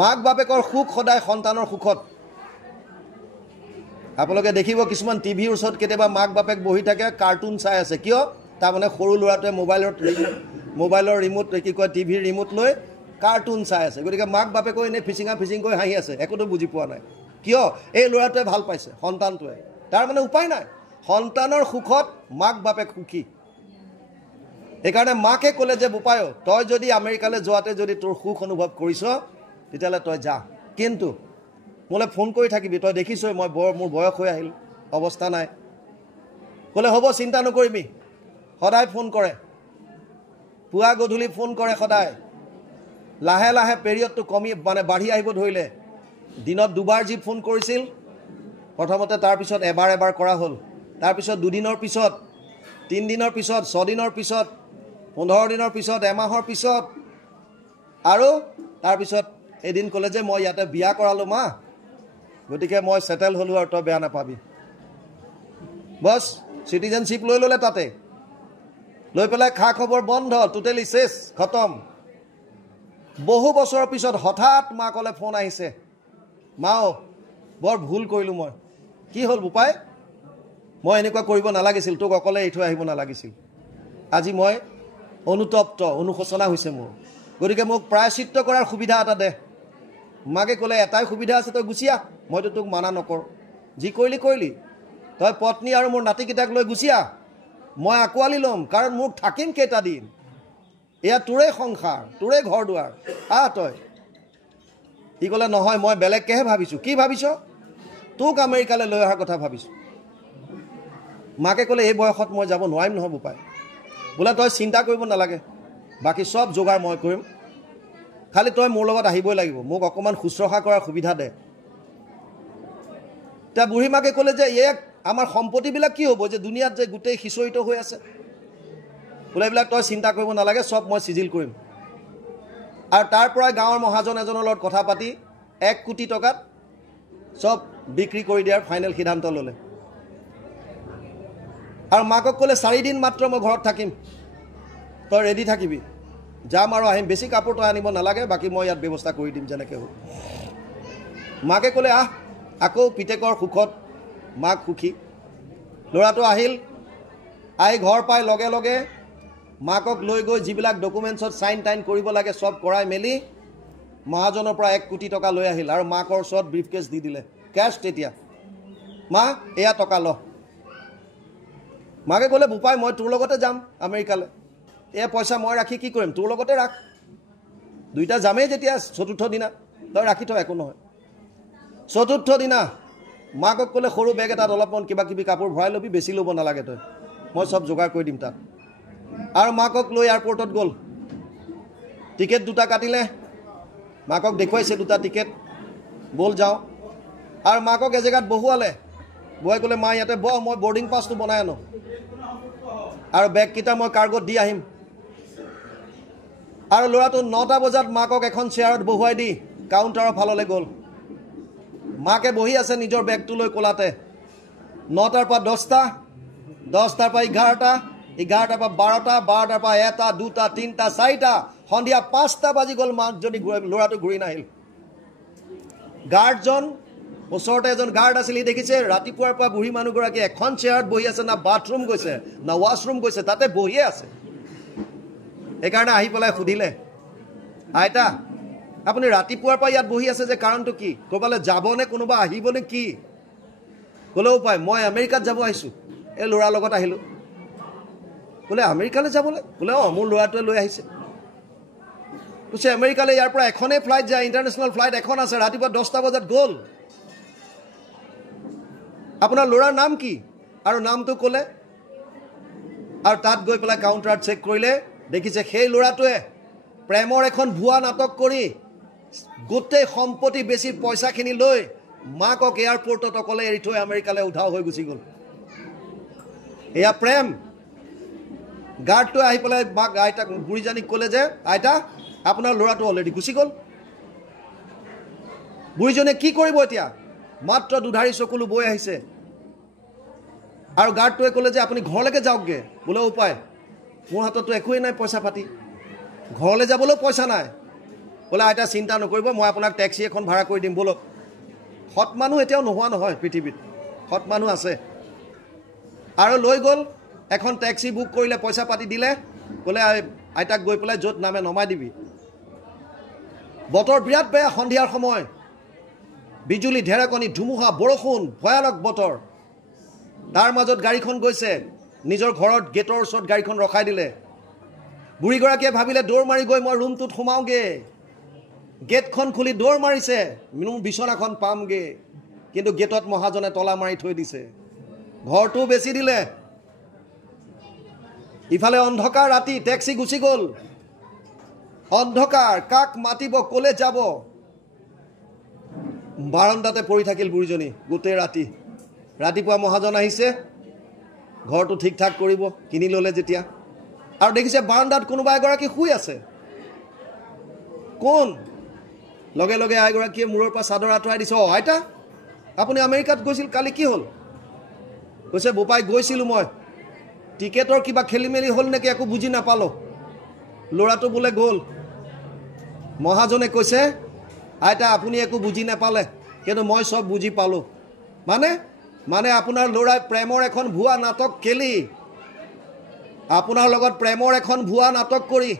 মাক বাপেকৰ সুখ সদায় সন্তানৰ সুখত আপোনালোকে দেখিব কিছুমান টিভিৰ ওচৰত কেতিয়াবা মাক বাপেক বহি থাকে কাৰ্টুন চাই আছে কিয় তাৰমানে সৰু ল'ৰাটোৱে মোবাইলৰ ৰিমোট কি কয় টিভিৰ ৰিমোট লৈ কাৰ্টুন চাই আছে গতিকে মাক বাপেকো এনে ফিচিং কৰি হাঁহি আছে একোতো বুজি পোৱা নাই কিয় এই ল'ৰাটোৱে ভাল পাইছে সন্তানটোৱে তাৰ মানে উপায় নাই সন্তানৰ সুখত মাক বাপেক সুখী এইকাৰণে মাকে ক'লে যে বোপায় তই যদি আমেৰিকালৈ যোৱাতে যদি তোৰ সুখ অনুভৱ কৰিছ তেতিয়ালে তই যা কিন্তু মোলে ফোন কৰি থাকিবি তই দেখিছই মই মোৰ বয়স হৈ আহিল অৱস্থা নাই ক'লে হ'ব চিন্তা নকৰিবি সদায় ফোন কৰে পুৱা গধূলি ফোন কৰে সদায় লাহে লাহে পেৰিয়ডটো কমি মানে বাঢ়ি আহিব ধৰিলে দিনত 2বাৰ যি ফোন কৰিছিল প্ৰথমতে তাৰ পিছত এবাৰ কৰা হ'ল তাৰ পিছত 2 দিনৰ পিছত 3 দিনৰ পিছত 6 দিনৰ পিছত 15 দিনৰ পিছত এমাহৰ পিছত আৰু তাৰ পিছত এদিন ক'লে যে মই ইয়াতে বিয়া কৰালো মা গতিকে মই সেটেল হলো আৰু তই বেয়া নাপাবি বস সিটিজেনশিপ লৈ ললে তাতে লৈ পেলাই খা খবৰ বন্ধ টোটালি শেষ খতম বহু বছৰৰ পিছত হঠাৎ মাকলে ফোন আহিছে মাও বৰ ভুল কৰিলো মই কি হ'ল বোপাই মই এনেকুৱা কৰিব নালাগিছিল তোক অকলে এৰি আহিব নালাগিছিল আজি মই অনুতপ্ত অনুশোচনা হৈছে মোৰ গতিকে মোক প্ৰায়শ্চিত্ত কৰাৰ সুবিধা এটা দে মাকে ক'লে এটাই সুবিধা আছে তই গুছি আহ মইতো তোক মানা নকৰ যি কৰিলি তই পত্নী আৰু মোৰ নাতিকিটাক লৈ গুছি আহ মই আকোৱালি ল'ম কাৰণ মোক থাকিম কেইটা দিন এয়া তোৰে সংসাৰ তোৰে ঘৰ দুৱাৰ আহ তই ই ক'লে নহয় মই বেলেগকেহে ভাবিছো কি ভাবিছ তোক আমেৰিকালৈ লৈ অহাৰ কথা ভাবিছো মাকে ক'লে এই বয়সত মই যাব নোৱাৰিম নহয় বোপাই বোলে তই চিন্তা কৰিব নালাগে বাকি সব যোগাৰ মই কৰিম খালি তই মোৰ লগত আহিবই লাগিব মোক অকমান শুশ্ৰূষা কৰাৰ সুবিধা দে তা বুঢ়ী মাকে ক'লে যে এক আমাৰ সম্পত্তিবিলাক কি হ'ব যে দুনিয়াত যে গোটেই হিচৰিত হৈ আছে বোলে এইবিলাক তই চিন্তা কৰিব নালাগে সব মই সিজিল কৰিম আৰু তাৰ পৰা গাঁৱৰ মহাজন এজনৰ লগত কথা পাতি 1 কোটি টকাত সব বিক্ৰী কৰি দিয়াৰ ফাইনেল সিদ্ধান্ত ল'লে আৰু মাকক ক'লে 4 দিন মাত্ৰ মই ঘৰত থাকিম তই ৰেডি থাকিবি যাম আৰু আহিম বেছি কাপোৰ তই আনিব নালাগে বাকি মই ইয়াত ব্যৱস্থা কৰি দিম যেনেকৈ হ'ল মাকে ক'লে আহ আকৌ পিতেকৰ সুখত মাক সুখী ল'ৰাটো আহিল আই ঘৰ পাই লগে লগে মাকক লৈ গৈ যিবিলাক ডকুমেণ্টছত সাইন টাইন কৰিব লাগে সব কৰাই মেলি মহাজনৰ পৰা 1 কোটি টকা লৈ আহিল আৰু মাকৰ ওচৰত ব্ৰিফকেছ দি দিলে কেছ তেতিয়া মা এয়া টকা ল মাকে ক'লে বোপাই মই তোৰ লগতে যাম আমেৰিকালৈ এয়া পইচা মই ৰাখি কি কৰিম তোৰ লগতে ৰাখ দুইটা যামেই যেতিয়া চতুৰ্থ দিনা তই ৰাখি থ একো নহয় চতুৰ্থ দিনা মাকক ক'লে সৰু বেগ এটাত অলপমান কিবা কিবি কাপোৰ ভৰাই ল'বি বেছি ল'ব নালাগে তই মই চব যোগাৰ কৰি দিম তাত আৰু মাকক লৈ এয়াৰপৰ্টত গ'ল টিকেট দুটা কাটিলে মাকক দেখুৱাইছে দুটা টিকেট বল যাওঁ আৰু মাকক এজেগাত বহুৱালে বহাই ক'লে মা ইয়াতে বহ মই বৰ্ডিং পাছটো বনাই আনো আৰু বেগকেইটা মই কাৰ্গত দি আহিম আৰু ল'ৰাটো 9টা বজাত মাকক এখন চেয়াৰত বহুৱাই দি কাউণ্টাৰৰ ফাললৈ গ'ল মাকে বহি আছে নিজৰ বেগটো লৈ কোলাতে 9টাৰ পৰা 10টা 10টাৰ পৰা 11টা 11টাৰ পৰা 12টা 12টাৰ পৰা 1টা 2টা 3টা 4টা সন্ধিয়া 5টা বাজি গ'ল মাকজনী ল'ৰাটো ঘূৰি নাহিল গাৰ্ডজন ওচৰতে এজন গাৰ্ড আছিল সি দেখিছে ৰাতিপুৱাৰ পৰা বুঢ়ী মানুহগৰাকী এখন চেয়াৰত বহি আছে না বাথৰুম গৈছে না ৱাছৰুম গৈছে তাতে বহিয়ে আছে এইকাৰণে আহি পেলাই সুধিলে আইতা আপুনি ৰাতিপুৱাৰ পৰা ইয়াত বহি আছে যে কাৰণটো কি ক'ৰবালৈ যাবনে কোনোবা আহিবনে কি ক'লেও পায় মই আমেৰিকাত যাব আহিছোঁ এই ল'ৰাৰ লগত আহিলোঁ বোলে আমেৰিকালৈ যাবলৈ বোলে অঁ মোৰ ল'ৰাটোৱে লৈ আহিছে কৈছে আমেৰিকালৈ ইয়াৰ পৰা এখনেই ফ্লাইট যায় ইণ্টাৰনেশ্যনেল ফ্লাইট এখন আছে ৰাতিপুৱা 10টা বজাত গ'ল আপোনাৰ ল'ৰাৰ নাম কি আৰু নামটো ক'লে আৰু তাত গৈ পেলাই কাউণ্টাৰত চেক কৰিলে দেখিছে সেই ল'ৰাটোৱে প্ৰেমৰ এখন ভুৱা নাটক কৰি গোটেই সম্পত্তি বেছি পইচাখিনি লৈ মাকক এয়াৰপৰ্টত অকলে এৰি থৈ আমেৰিকালৈ উধাও হৈ গুচি গ'ল এয়া প্ৰেম গাৰ্ডটোৱে আহি পেলাই মাক আইতাক বুঢ়ীজনীক ক'লে যে আইতা আপোনাৰ ল'ৰাটো অলৰেডি গুচি গ'ল বুঢ়ীজনীয়ে কি কৰিব এতিয়া মাত্ৰ দুধাৰি চকুলো বৈ আহিছে আৰু গাৰ্ডটোৱে ক'লে যে আপুনি ঘৰলৈকে যাওকগৈ বোলে উপায় মোৰ হাততো একোৱেই নাই পইচা পাতি ঘৰলৈ যাবলৈও পইচা নাই বোলে আইতা চিন্তা নকৰিব মই আপোনাক টেক্সি এখন ভাড়া কৰি দিম বলক সৎ মানুহ এতিয়াও নোহোৱা নহয় পৃথিৱীত সৎ মানুহ আছে আৰু লৈ গ'ল এখন টেক্সি বুক কৰিলে পইচা পাতি দিলে ক'লে আইতাক গৈ পেলাই য'ত নামে নমাই দিবি বতৰ বিৰাট বেয়া সন্ধিয়াৰ সময় বিজুলী ঢেৰেকণি ধুমুহা বৰষুণ ভয়ানক বতৰ তাৰ মাজত গাড়ীখন গৈছে নিজৰ ঘৰত গেটৰ ওচৰত গাড়ীখন ৰখাই দিলে বুঢ়ীগৰাকীয়ে ভাবিলে দৌৰ মাৰি গৈ মই ৰুমটোত সোমাওঁগৈ গেটখন খুলি দৌৰ মাৰিছে বিচনাখন পামগৈ কিন্তু গেটত মহাজনে তলা মাৰি থৈ দিছে ঘৰটো বেচি দিলে ইফালে অন্ধকাৰ ৰাতি টেক্সি গুচি গ'ল অন্ধকাৰ কাক মাতিব ক'লে যাব বাৰান্দাতে পৰি থাকিল বুঢ়ীজনী গোটেই ৰাতি ৰাতিপুৱা মহাজন আহিছে ঘৰটো ঠিক ঠাক কৰিব কিনি ল'লে যেতিয়া আৰু দেখিছে বাৰান্দাত কোনোবা এগৰাকী শুই আছে কোন লগে লগে এগৰাকীয়ে মূৰৰ পৰা চাদৰ আঁতৰাই দিছে অ আইতা আপুনি আমেৰিকাত গৈছিল কালি কি হ'ল কৈছে বোপাই গৈছিলোঁ মই টিকেটৰ কিবা খেলি মেলি হ'ল নেকি একো বুজি নাপালোঁ ল'ৰাটো বোলে গ'ল মহাজনে কৈছে আইতা আপুনি একো বুজি নাপালে কিন্তু মই চব বুজি পালোঁ মানে আপোনাৰ ল'ৰাই প্ৰেমৰ এখন ভুৱা নাটক খেলি আপোনাৰ লগত প্ৰেমৰ এখন ভুৱা নাটক কৰি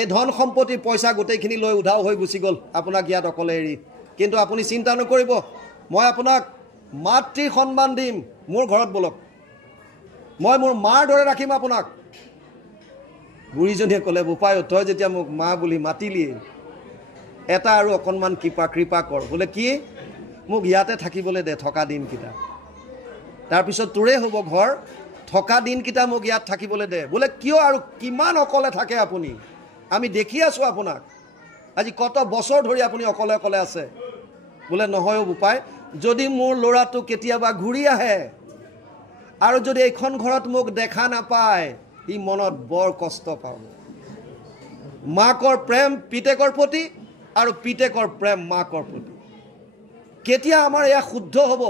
এই ধন সম্পত্তি পইচা গোটেইখিনি লৈ উধাও হৈ গুচি গ'ল আপোনাক ইয়াত অকলে এৰি কিন্তু আপুনি চিন্তা নকৰিব মই আপোনাক মাতৃ সন্মান দিম মোৰ ঘৰত বলক মই মোৰ মাৰ দৰে ৰাখিম আপোনাক বুঢ়ীজনীয়ে ক'লে বোপাই তই যেতিয়া মোক মা বুলি মাতিলি এটা আৰু অকণমান কৃপা কৰ বোলে কি মোক ইয়াতে থাকিবলৈ দে থকা দিনকেইটা তাৰপিছত তোৰে হ'ব ঘৰ থকা দিনকেইটা মোক ইয়াত থাকিবলৈ দে বোলে কিয় আৰু কিমান অকলে থাকে আপুনি আমি দেখি আছোঁ আপোনাক আজি কত বছৰ ধৰি আপুনি অকলে অকলে আছে বোলে নহয় বোপাই যদি মোৰ ল'ৰাটো কেতিয়াবা ঘূৰি আহে আৰু যদি এইখন ঘৰত মোক দেখা নাপায় ই মনত বৰ কষ্ট পাব মাকৰ প্ৰেম পিতেকৰ প্ৰতি আৰু পিতেকৰ প্ৰেম মাকৰ প্ৰতি কেতিয়া আমাৰ এয়া শুদ্ধ হ'ব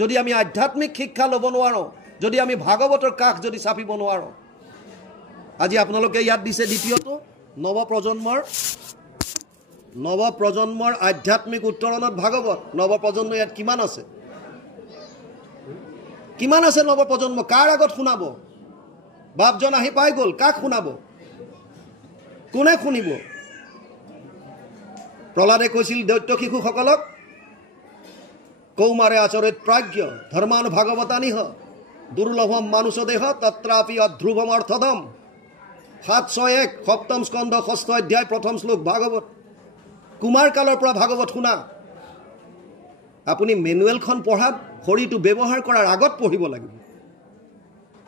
যদি আমি আধ্যাত্মিক শিক্ষা ল'ব নোৱাৰোঁ যদি আমি ভাগৱতৰ কাষ যদি চাপিব নোৱাৰোঁ আজি আপোনালোকে ইয়াত দিছে দ্বিতীয়টো নৱপ্ৰজন্মৰ আধ্যাত্মিক উত্তৰণত ভাগৱত নৱপ্ৰজন্ম ইয়াত কিমান আছে নৱপ্ৰজন্ম কাৰ আগত শুনাব বাপজন আহি পাই গ'ল কাক শুনাব কোনে শুনিব প্ৰহ্লাদে কৈছিল দৈত্য শিশুসকলক কৌমাৰে আচৰিত প্ৰাজ্ঞ ধৰ্মান ভাগৱতানিহ দুৰ্লভম মানুষ দেহ তত্ৰাপি অধ্ৰুৱম অৰ্থদম 7:6-1 সপ্তম স্কন্ধ 6ষ্ঠ অধ্যায় প্ৰথম শ্লোক ভাগৱত কুমাৰ কালৰ পৰা ভাগৱত শুনা আপুনি মেনুৱেলখন পঢ়াত খৰিটো ব্যৱহাৰ কৰাৰ আগত পঢ়িব লাগিব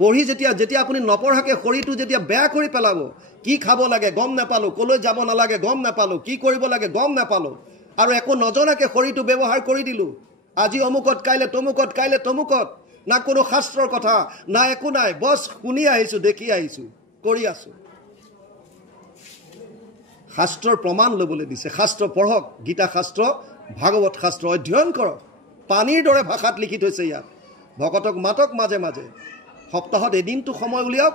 পঢ়ি যেতিয়া আপুনি নপঢ়াকে খৰিটো যেতিয়া বেয়া কৰি পেলাব কি খাব লাগে গম নাপালো কলৈ যাব নালাগে গম নাপালো কি কৰিব লাগে গম নাপালো আৰু একো নজনাকে খৰিটো ব্যৱহাৰ কৰি দিলো আজি অমুকত কাইলে তমুকত না কোনো শাস্ত্ৰৰ কথা না একো নাই বস শুনি আহিছো দেখি আহিছো কৰি আছো শাস্ত্ৰৰ প্ৰমাণ লবলৈ দিছে শাস্ত্ৰ পঢ়ক গীতা শাস্ত্ৰ ভাগৱত শাস্ত্ৰ অধ্যয়ন কৰক পানীৰ দৰে ভাষাত লিখি থৈছে ইয়াত ভকতক মাতক মাজে মাজে সপ্তাহত এদিনটো সময় উলিয়াওক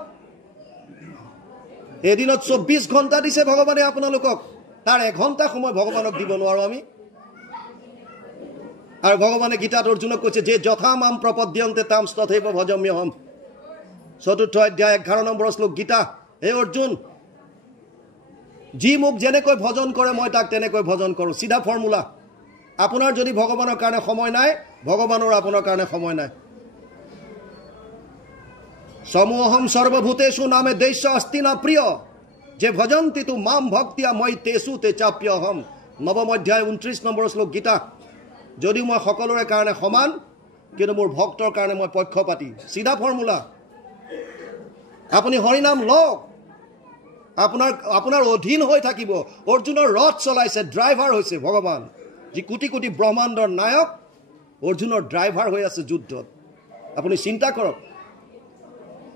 এদিনত 24 ঘণ্টা দিছে ভগৱানে আপোনালোকক তাৰ 1 ঘণ্টা সময় ভগৱানক দিব নোৱাৰো আমি আৰু ভগৱানে গীতাত অৰ্জুনক কৈছে যে যথা মাম প্ৰপদ্যন্তে তাম তথৈব ভজম্যহম 4ৰ্থ অধ্যায় 11 নম্বৰ শ্লোক গীতা হে অৰ্জুন যি মোক যেনেকৈ ভজন কৰে মই তাক তেনেকৈ ভজন কৰো সিধা ফৰ্মুলা আপোনাৰ যদি ভগৱানৰ কাৰণে সময় নাই ভগৱানৰ আপোনাৰ কাৰণে সময় নাই সমোহম সর্বভূতেষু নামে দৈশ্য অস্তি না প্রিয় যে ভজন্তি তু মাম ভক্তিয়া মই তেষু তে চাপ্যহম 9ম অধ্যায় 29 নম্বৰ শ্লোক গীতা যদি মই সকলোৰে কাৰণে সমান কিন্তু মোৰ ভক্তৰ কাৰণে মই পক্ষপাতি সিধা ফৰ্মুলা আপুনি হৰিনাম লওক আপোনাৰ অধীন হৈ থাকিব অৰ্জুনৰ ৰথ চলাইছে ড্ৰাইভাৰ হৈছে ভগৱান যি কোটি কোটি ব্ৰহ্মাণ্ডৰ নায়ক অৰ্জুনৰ ড্ৰাইভাৰ হৈ আছে যুদ্ধত আপুনি চিন্তা কৰক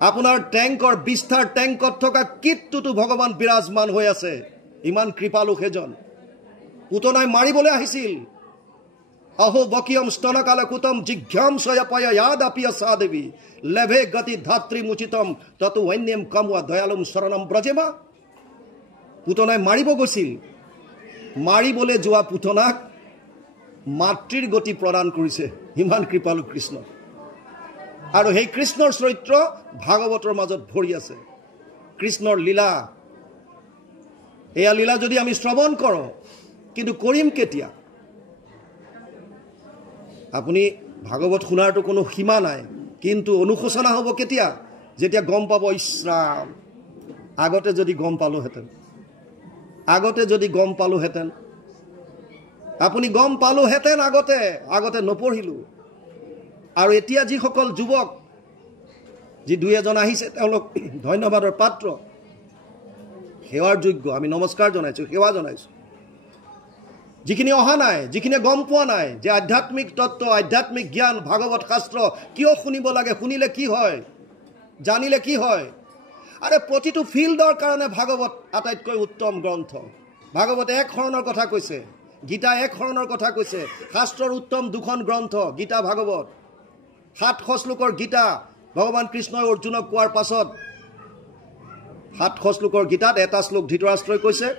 আপোনাৰ ট্যাঙ্কৰ বিস্তাৰ ট্যাঙ্কত থকা কিটটোতো ভগৱান বিৰাজমান হৈ আছে ইমান কৃপালু হেজন পুতনাই মাৰিবলৈ আহিছিল अहो वकियम स्तनकाल कुतम जिज्ञाम स्वयपय यादपि सादेवी लेभे गति धात्री मुचितम ततु वैन्यम कमवा दयालुम शरणम ब्रजेमा पुतनाय मारिब গৈছিল मारिबले जोआ पुतनाक मातृर गति प्रदान करिছে इमान कृपालु कृष्ण और हे कृष्णर चरित्र भागवतर মাজত ভৰি আছে कृष्णर লীলা এয়া লীলা যদি আমি শ্ৰৱণ কৰো কিন্তু কৰিম কেতিয়া আপুনি ভাগৱত শুনাৰটো কোনো সীমা নাই কিন্তু অনুশোচনা হ'ব কেতিয়া যেতিয়া গম পাব ইছৰাম আগতে যদি গম পালো হেতেন আপুনি গম পালো হেতেন আগতে নপঢ়িলো আৰু এতিয়া যি সকল যুৱক যি দুই এজন আহিছে তেওঁলোক ধন্যবাদৰ পাত্ৰ সেৱাৰ যোগ্য আমি নমস্কাৰ জনাইছো সেৱা জনাইছো যিখিনি অহা নাই যিখিনি গম পোৱা নাই যে আধ্যাত্মিক তত্ত্ব আধ্যাত্মিক জ্ঞান ভাগৱত শাস্ত্ৰ কিয় শুনিব লাগে শুনিলে কি হয় জানিলে কি হয় আৰে প্ৰতিটো ফিল্ডৰ কাৰণে ভাগৱত আটাইতকৈ উত্তম গ্ৰন্থ ভাগৱত এক শৰণৰ কথা কৈছে গীতা এক শৰণৰ কথা কৈছে শাস্ত্ৰৰ উত্তম দুখন গ্ৰন্থ গীতা ভাগৱত 700 শ্লোকৰ গীতা ভগৱান কৃষ্ণই অৰ্জুনক কোৱাৰ পাছত 700 শ্লোকৰ গীতাত এটা শ্লোক ধৃতৰাষ্ট্ৰই কৈছে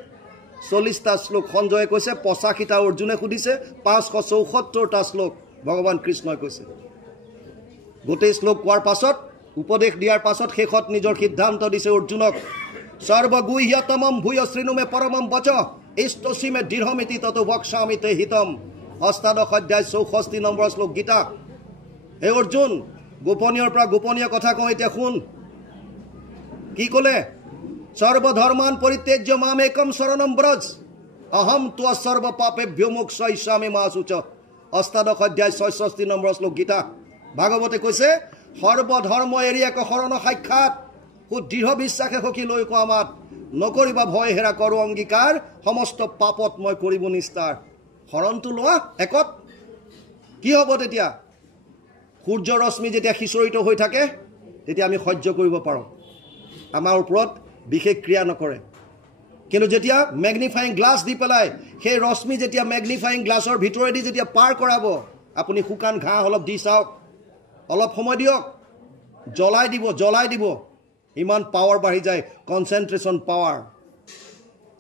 40টা শ্লোক সঞ্জয়ে কৈছে 85টা অৰ্জুনে সুধিছে 574টা শ্লোক ভগৱান কৃষ্ণই কৈছে গোটেই শ্লোক কোৱাৰ পাছত উপদেশ দিয়াৰ পাছত শেষত নিজৰ সিদ্ধান্ত দিছে অৰ্জুনক সৰ্বগুহ্যতমম ভূয় শ্ৰীনুমে পৰমম বচ ইষ্টসীমে দৃঢ়মিতি তত বক্সামি তে হিতম অষ্টাদশ অধ্যায় 64 নম্বৰ শ্লোক গীতা হে অৰ্জুন গোপনীয়ৰ পৰা গোপনীয় কথা কওঁ এতিয়া শুন কি ক'লে सर्वधर्मान परित्यज्य मामेकम शरणम ब्रज अहम त्वा सर्व पापेभ्यो मोक्षयिष्यामि मा शुच अष्टादश अध्याय 66 নম্বৰ শ্লোক গীতা ভাগৱতে কৈছে সৰ্বধৰ্ম এৰি এক শৰণ সাক্ষাৎ দৃঢ় বিশ্বাসে সখী লৈ কোৱা মাত নকৰিবা ভয় হেৰা কৰো অংগীকাৰ সমস্ত পাপত মই কৰিব নিস্তাৰ শৰণটো লোৱা একত কি হ'ব তেতিয়া সূৰ্য ৰশ্মি যেতিয়া খিচৰিত হৈ থাকে তেতিয়া আমি সহ্য কৰিব পাৰো আমাৰ ওপৰত বিশেষ ক্ৰিয়া নকৰে কিন্তু যেতিয়া ম্যাগনিফাইং গ্লাস দি পেলাই সেই ৰশ্মি যেতিয়া ম্যাগনিফাইং গ্লাসৰ ভিতৰেদি যেতিয়া পাৰ কৰাব আপুনি শুকান ঘাঁহ অলপ দি চাওক অলপ সময় দিয়ক জ্বলাই দিব ইমান পাৱাৰ বাঢ়ি যায় কনসেন্ট্ৰেশন পাৱাৰ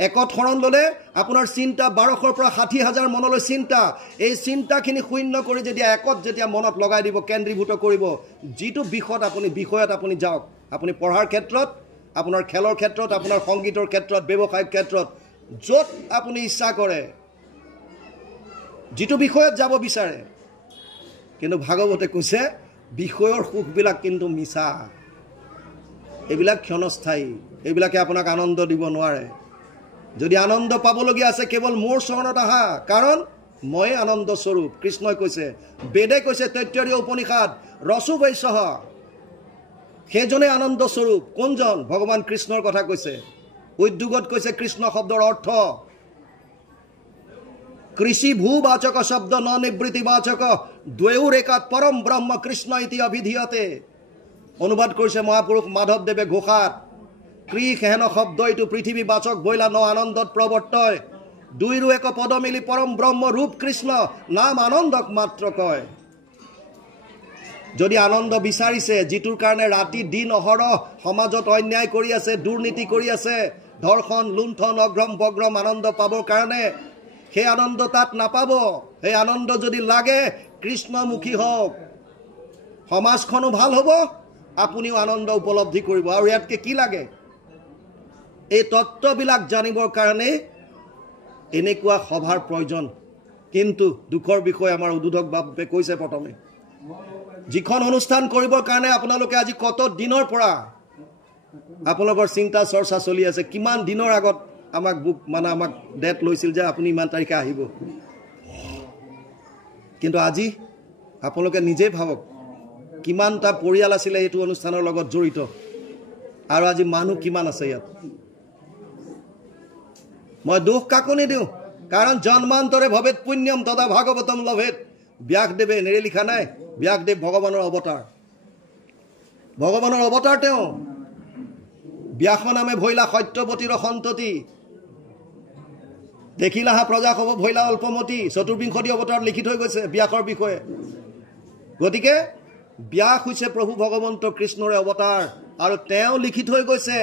একত শৰণ ললে আপোনাৰ চিন্তা 1200 পৰা 60000 মনলৈ চিন্তা এই চিন্তাখিনি শূন্য কৰি যেতিয়া একত যেতিয়া মনত লগাই দিব কেন্দ্ৰীভূত কৰিব যিটো বিষয়ত আপুনি যাওক আপুনি পঢ়াৰ ক্ষেত্ৰত আপোনাৰ খেলৰ ক্ষেত্ৰত আপোনাৰ সংগীতৰ ক্ষেত্ৰত ব্যৱসায়িক ক্ষেত্ৰত যত আপুনি ইচ্ছা কৰে যিটো বিষয়ত যাব বিচাৰে কিন্তু ভাগৱতে কৈছে বিষয়ৰ সুখবিলাক কিন্তু মিছা এবিলাক ক্ষণস্থায়ী এইবিলাকে আপোনাক আনন্দ দিব নোৱাৰে। যদি আনন্দ পাবলগীয়া আছে কেৱল মোৰ চৰণত আহা, কাৰণ মই আনন্দ স্বৰূপ। কৃষ্ণই কৈছে, বেদে কৈছে, তৈত্তৰীয় উপনিষদ, ৰসো বৈশ্যঃ, সেইজনে আনন্দ স্বৰূপ। কোনজন? ভগৱান কৃষ্ণৰ কথা কৈছে। উদ্যোগত কৈছে কৃষ্ণ শব্দৰ অৰ্থ কৃষি ভূবাচক শব্দ ন নিবৃত্তিবাচক দ্বয়োৰ একাত পৰম ব্ৰহ্ম কৃষ্ণ ইতি অভিধীয়তে। অনুবাদ কৰিছে মহাপুৰুষ মাধৱদেৱে ঘোষাত। কৃষ হেন শব্দ এইটো পৃথিৱীবাচক বইলা ন আনন্দত প্ৰৱৰ্তয়। দুইৰো এক পদ মিলি পৰম ব্ৰহ্ম ৰূপ কৃষ্ণ, নাম আনন্দক মাত্ৰ কয়। যদি আনন্দ বিচাৰিছে, যিটোৰ কাৰণে ৰাতি দিন অহৰহ সমাজত অন্যায় কৰি আছে, দুৰ্নীতি কৰি আছে, ধৰ্ষণ, লুণ্ঠন, অগ্ৰম বগ্ৰম আনন্দ পাবৰ কাৰণে, সেই আনন্দ তাত নাপাব। সেই আনন্দ যদি লাগে, কৃষ্ণমুখী হওক, সমাজখনো ভাল হ'ব, আপুনিও আনন্দ উপলব্ধি কৰিব। আৰু ইয়াতকে কি লাগে? এই তত্ত্ববিলাক জানিবৰ কাৰণে এনেকুৱা সভাৰ প্ৰয়োজন। কিন্তু দুখৰ বিষয়ে আমাৰ উদ্বোধক বাপে কৈছে প্ৰথমে, যিখন অনুষ্ঠান কৰিবৰ কাৰণে আপোনালোকে আজি কত দিনৰ পৰা আপোনালোকৰ চিন্তা চৰ্চা চলি আছে। কিমান দিনৰ আগত আমাক আমাক ডেট লৈছিল যে আপুনি ইমান তাৰিখে আহিব। কিন্তু আজি আপোনালোকে নিজেই ভাবক, কিমানটা পৰিয়াল আছিলে এইটো অনুষ্ঠানৰ লগত জড়িত, আৰু আজি মানুহ কিমান আছে ইয়াত। মই দুখ কাকো নিদিওঁ, কাৰণ জন্মান্তৰে ভৱেত পুণ্যম তথা ভাগৱতম লভেত। ব্যাসদেৱে এনেৰে লিখা নাই। ব্যাসদেৱ ভগৱানৰ অৱতাৰ, ভগৱানৰ অৱতাৰ তেওঁ। ব্যাস নামে ভৈলা সত্যৱতীৰ সন্ততি, দেখিলাহা প্ৰজা হ'ব ভৈলা অল্পমতি। চতুৰ্বিংশতি অৱতাৰত লিখি থৈ গৈছে ব্যাসৰ বিষয়ে। গতিকে ব্যাস হৈছে প্ৰভু ভগৱন্ত কৃষ্ণৰে অৱতাৰ, আৰু তেওঁ লিখি থৈ গৈছে,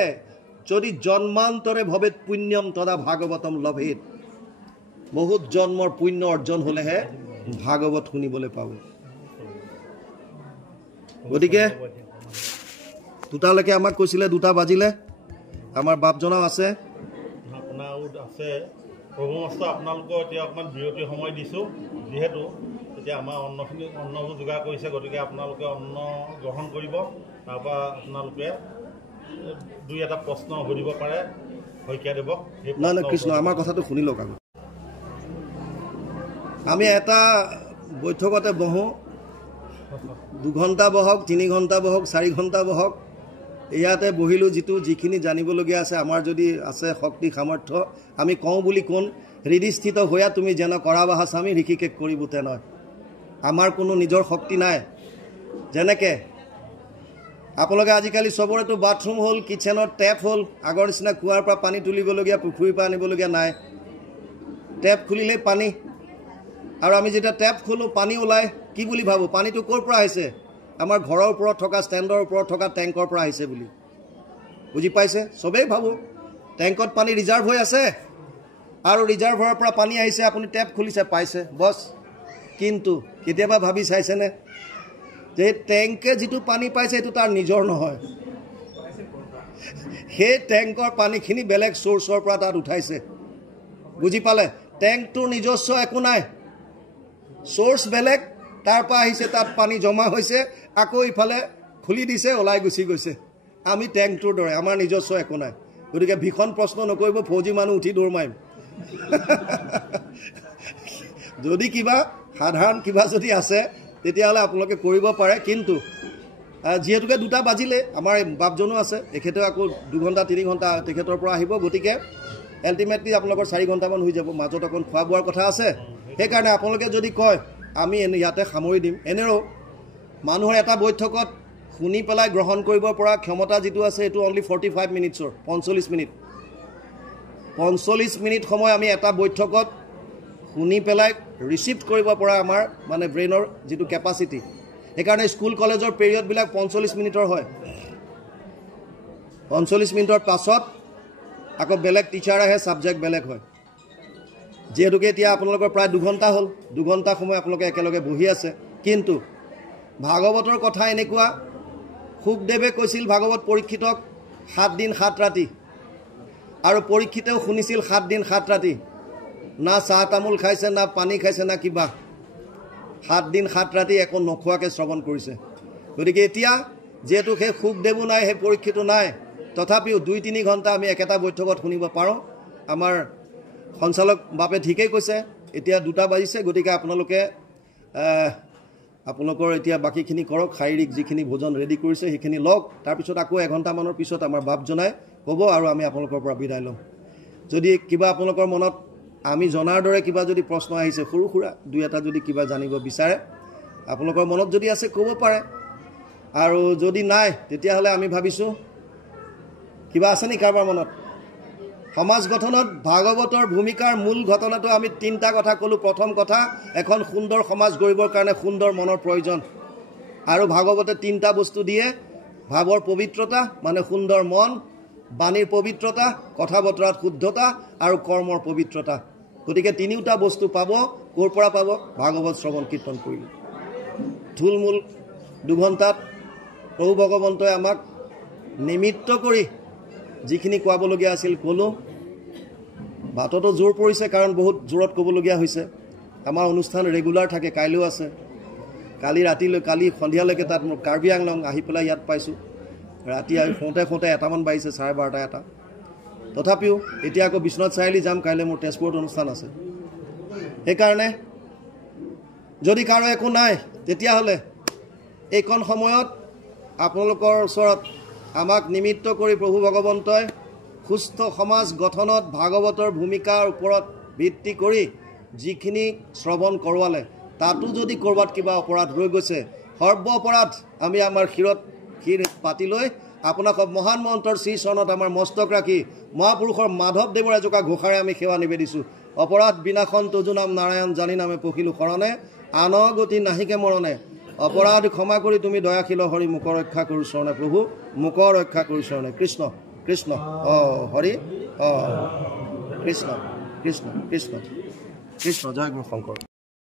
যদি জন্মান্তৰে ভৱেত পুণ্যম তথা ভাগৱতম লভেত। বহুত জন্মৰ পুণ্য অৰ্জন হ'লেহে ভাগৱত শুনিবলৈ পাব। গতিকে দুটালৈকে আমাক কৈছিলে, 2টা বাজিলে। আমাৰ বাপজনাও আছে, আপোনাৰো আছে। প্ৰভু মাষ্ট আপোনালোকৰ এতিয়া অকণমান বিৰতি সময় দিছোঁ, যিহেতু এতিয়া আমাৰ অন্নবোৰ যোগাৰ কৰিছে। গতিকে আপোনালোকে অন্ন গ্ৰহণ কৰিব। তাৰপৰা আপোনালোকে 2-এটা প্ৰশ্ন সুধিব পাৰে শইকীয়াদেৱক। নাই নাই কৃষ্ণ, আমাৰ কথাটো শুনি লওক। আমি এটা বৈঠকতে বহোঁ, 2 ঘণ্টা বহক, 3 ঘণ্টা বহক, 4 ঘণ্টা বহক, ইয়াতে বহিলোঁ। যিখিনি জানিবলগীয়া আছে, আমাৰ যদি আছে শক্তি সামৰ্থ্য, আমি কওঁ বুলি কোন হৃদিস্থিত হোৱা তুমি যেন কৰা বাহা স্বামী ঋষিকেশ কৰিব তেনয়। আমাৰ কোনো নিজৰ শক্তি নাই। যেনেকৈ আপোনালোকে আজিকালি চবৰেতো বাথৰুম হ'ল, কিটচেনত টেপ হ'ল। আগৰ নিচিনা কুঁৱাৰ পৰা পানী তুলিবলগীয়া, পুখুৰীৰ পৰা আনিবলগীয়া নাই। টেপ খুলিলেই পানী। আৰু আমি যেতিয়া টেপ খোলোঁ, পানী ওলায়, কি বুলি ভাবোঁ? পানীটো ক'ৰ পৰা আহিছে? আমাৰ ঘৰৰ ওপৰত থকা, ষ্টেণ্ডৰ ওপৰত থকা টেংকৰ পৰা আহিছে বুলি। বুজি পাইছে? চবেই ভাবোঁ টেংকত পানী ৰিজাৰ্ভ হৈ আছে, আৰু ৰিজাৰ্ভৰ পৰা পানী আহিছে, আপুনি টেপ খুলিছে, পাইছে, বছ। কিন্তু কেতিয়াবা ভাবি চাইছেনে যে টেংকে যিটো পানী পাইছে সেইটো তাৰ নিজৰ নহয়। সেই টেংকৰ পানীখিনি বেলেগ চ'ৰ্চৰ পৰা তাত উঠাইছে। বুজি পালে? টেংকটোৰ নিজস্ব একো নাই, চ'ৰ্চ বেলেগ, তাৰ পৰা আহিছে, তাত পানী জমা হৈছে, আকৌ ইফালে খুলি দিছে, ওলাই গুচি গৈছে। আমি টেংকটোৰ দৰে, আমাৰ নিজস্ব একো নাই। গতিকে ভীষণ প্ৰশ্ন নকৰিব, ফৌজি মানুহ উঠি দৌৰ মাৰিম। যদি কিবা সাধাৰণ কিবা যদি আছে তেতিয়াহ'লে আপোনালোকে কৰিব পাৰে। কিন্তু যিহেতুকে 2টা বাজিলে, আমাৰ বাপজনো আছে, তেখেতেও আকৌ 2 ঘণ্টা 3 ঘণ্টা তেখেতৰ পৰা আহিব। গতিকে আল্টিমেটলি আপোনালোকৰ 4 ঘণ্টামান হৈ যাব। মাজত অকণ খোৱা বোৱাৰ কথা আছে। সেইকাৰণে আপোনালোকে যদি কয় আমি ইয়াতে সামৰি দিম, এনেও মানুহৰ এটা বৈঠকত শুনি পেলাই গ্ৰহণ কৰিব পৰা ক্ষমতা যিটো আছে, সেইটো অনলি 45 মিনিটছৰ, 45 মিনিট। 45 মিনিট সময় আমি এটা বৈঠকত শুনি পেলাই ৰিচিভ কৰিব পৰা আমাৰ মানে ব্ৰেইনৰ যিটো কেপাচিটি। সেইকাৰণে স্কুল কলেজৰ পিৰিয়ডবিলাক 45 মিনিটৰ হয়। 45 মিনিটৰ পাছত আকৌ বেলেগ টিচাৰ আহে, ছাবজেক্ট বেলেগ হয়। যিহেতুকে এতিয়া আপোনালোকৰ প্ৰায় 2 ঘণ্টা হ'ল, 2 ঘণ্টা সময় আপোনালোকে একেলগে বহি আছে। কিন্তু ভাগৱতৰ কথা এনেকুৱা, শুকদেৱে কৈছিল ভাগৱত পৰীক্ষিতক 7 দিন 7 ৰাতি, আৰু পৰীক্ষিতেও শুনিছিল 7 দিন 7 ৰাতি। না চাহ তামোল খাইছে, না পানী খাইছে, না কিবা। 7 দিন 7 ৰাতি একো নোখোৱাকৈ শ্ৰৱণ কৰিছে। গতিকে এতিয়া যিহেতু সেই শুকদেৱো নাই, সেই পৰীক্ষিতো নাই, তথাপিও 2-3 ঘণ্টা আমি একেটা বৈঠকত শুনিব পাৰোঁ আমাৰ সঞ্চালক বাপে ঠিকেই কৈছে এতিয়া 2টা বাজিছে গতিকে আপোনালোকৰ এতিয়া বাকীখিনি কৰক শাৰীৰিক যিখিনি ভোজন ৰেডি কৰিছে সেইখিনি লওক তাৰপিছত আকৌ 1 ঘণ্টামানৰ পিছত আমাৰ বাপ জনাই ক'ব আৰু আমি আপোনালোকৰ পৰা বিদায় ল'ম যদি কিবা আপোনালোকৰ মনত আমি জনাৰ দৰে কিবা যদি প্ৰশ্ন আহিছে সৰু সুৰা 2-এটা যদি কিবা জানিব বিচাৰে আপোনালোকৰ মনত যদি আছে ক'ব পাৰে আৰু যদি নাই তেতিয়াহ'লে আমি ভাবিছোঁ কিবা আছে নি কাৰোবাৰ মনত সমাজ গঠনত ভাগৱতৰ ভূমিকাৰ মূল ঘটনাটো আমি 3টা কথা ক'লো প্ৰথম কথা এখন সুন্দৰ সমাজ গঢ়িবৰ কাৰণে সুন্দৰ মনৰ প্ৰয়োজন আৰু ভাগৱতে 3টা বস্তু দিয়ে ভাৱৰ পবিত্ৰতা মানে সুন্দৰ মন বাণীৰ পবিত্ৰতা কথা বতৰাত শুদ্ধতা আৰু কৰ্মৰ পবিত্ৰতা গতিকে 3টা বস্তু পাব ক'ৰ পৰা পাব ভাগৱত শ্ৰৱণ কীৰ্তন কৰিলে থুলমূল 2 ঘণ্টাত প্ৰভু ভগৱন্তই আমাক নিমিত্ত কৰি যিখিনি কোৱাবলগীয়া আছিল ক'লো বাটতো জোৰ পৰিছে কাৰণ বহুত জোৰত ক'বলগীয়া হৈছে আমাৰ অনুষ্ঠান ৰেগুলাৰ থাকে কাইলৈও আছে কালি ৰাতিলৈ কালি সন্ধিয়ালৈকে তাত মোৰ কাৰ্বি আংলং আহি পেলাই ইয়াত পাইছোঁ ৰাতি আহি শুওঁতে 1টামান বাজিছে 12:30 এটা তথাপিও এতিয়া আকৌ বিশ্বনাথ চাৰিআলি যাম কাইলৈ মোৰ তেজপুৰত অনুষ্ঠান আছে সেইকাৰণে যদি কাৰো একো নাই তেতিয়াহ'লে এইকণ সময়ত আপোনালোকৰ ওচৰত আমাক নিমিত্ত কৰি প্ৰভু ভগৱন্তই সুস্থ সমাজ গঠনত ভাগৱতৰ ভূমিকাৰ ওপৰত ভিত্তি কৰি যিখিনি শ্ৰৱণ কৰোৱালে তাতো যদি ক'ৰবাত কিবা অপৰাধ ৰৈ গৈছে সৰ্ব অপৰাধ আমি আমাৰ ক্ষীৰ পাতি লৈ আপোনাক মহান মন্ত্ৰৰ শ্ৰী চৰণত আমাৰ মস্তক ৰাখি মহাপুৰুষৰ মাধৱদেৱৰ এজোকা ঘোষাৰে আমি সেৱা নিবেদিছোঁ অপৰাধ বিনাশন তজু নাম নাৰায়ণ জানি নামে পখিলো শৰণে আন গতি নাহিকে মৰণে অপৰাধ ক্ষমা কৰি তুমি দয়াশীল হৰি মুখ ৰক্ষা কৰোঁ চৰণে প্ৰভু মুখ ৰক্ষা কৰোঁ চৰণে কৃষ্ণ কৃষ্ণ হৰি কৃষ্ণ কৃষ্ণ কৃষ্ণ কৃষ্ণ জয় গুৰু শংকৰ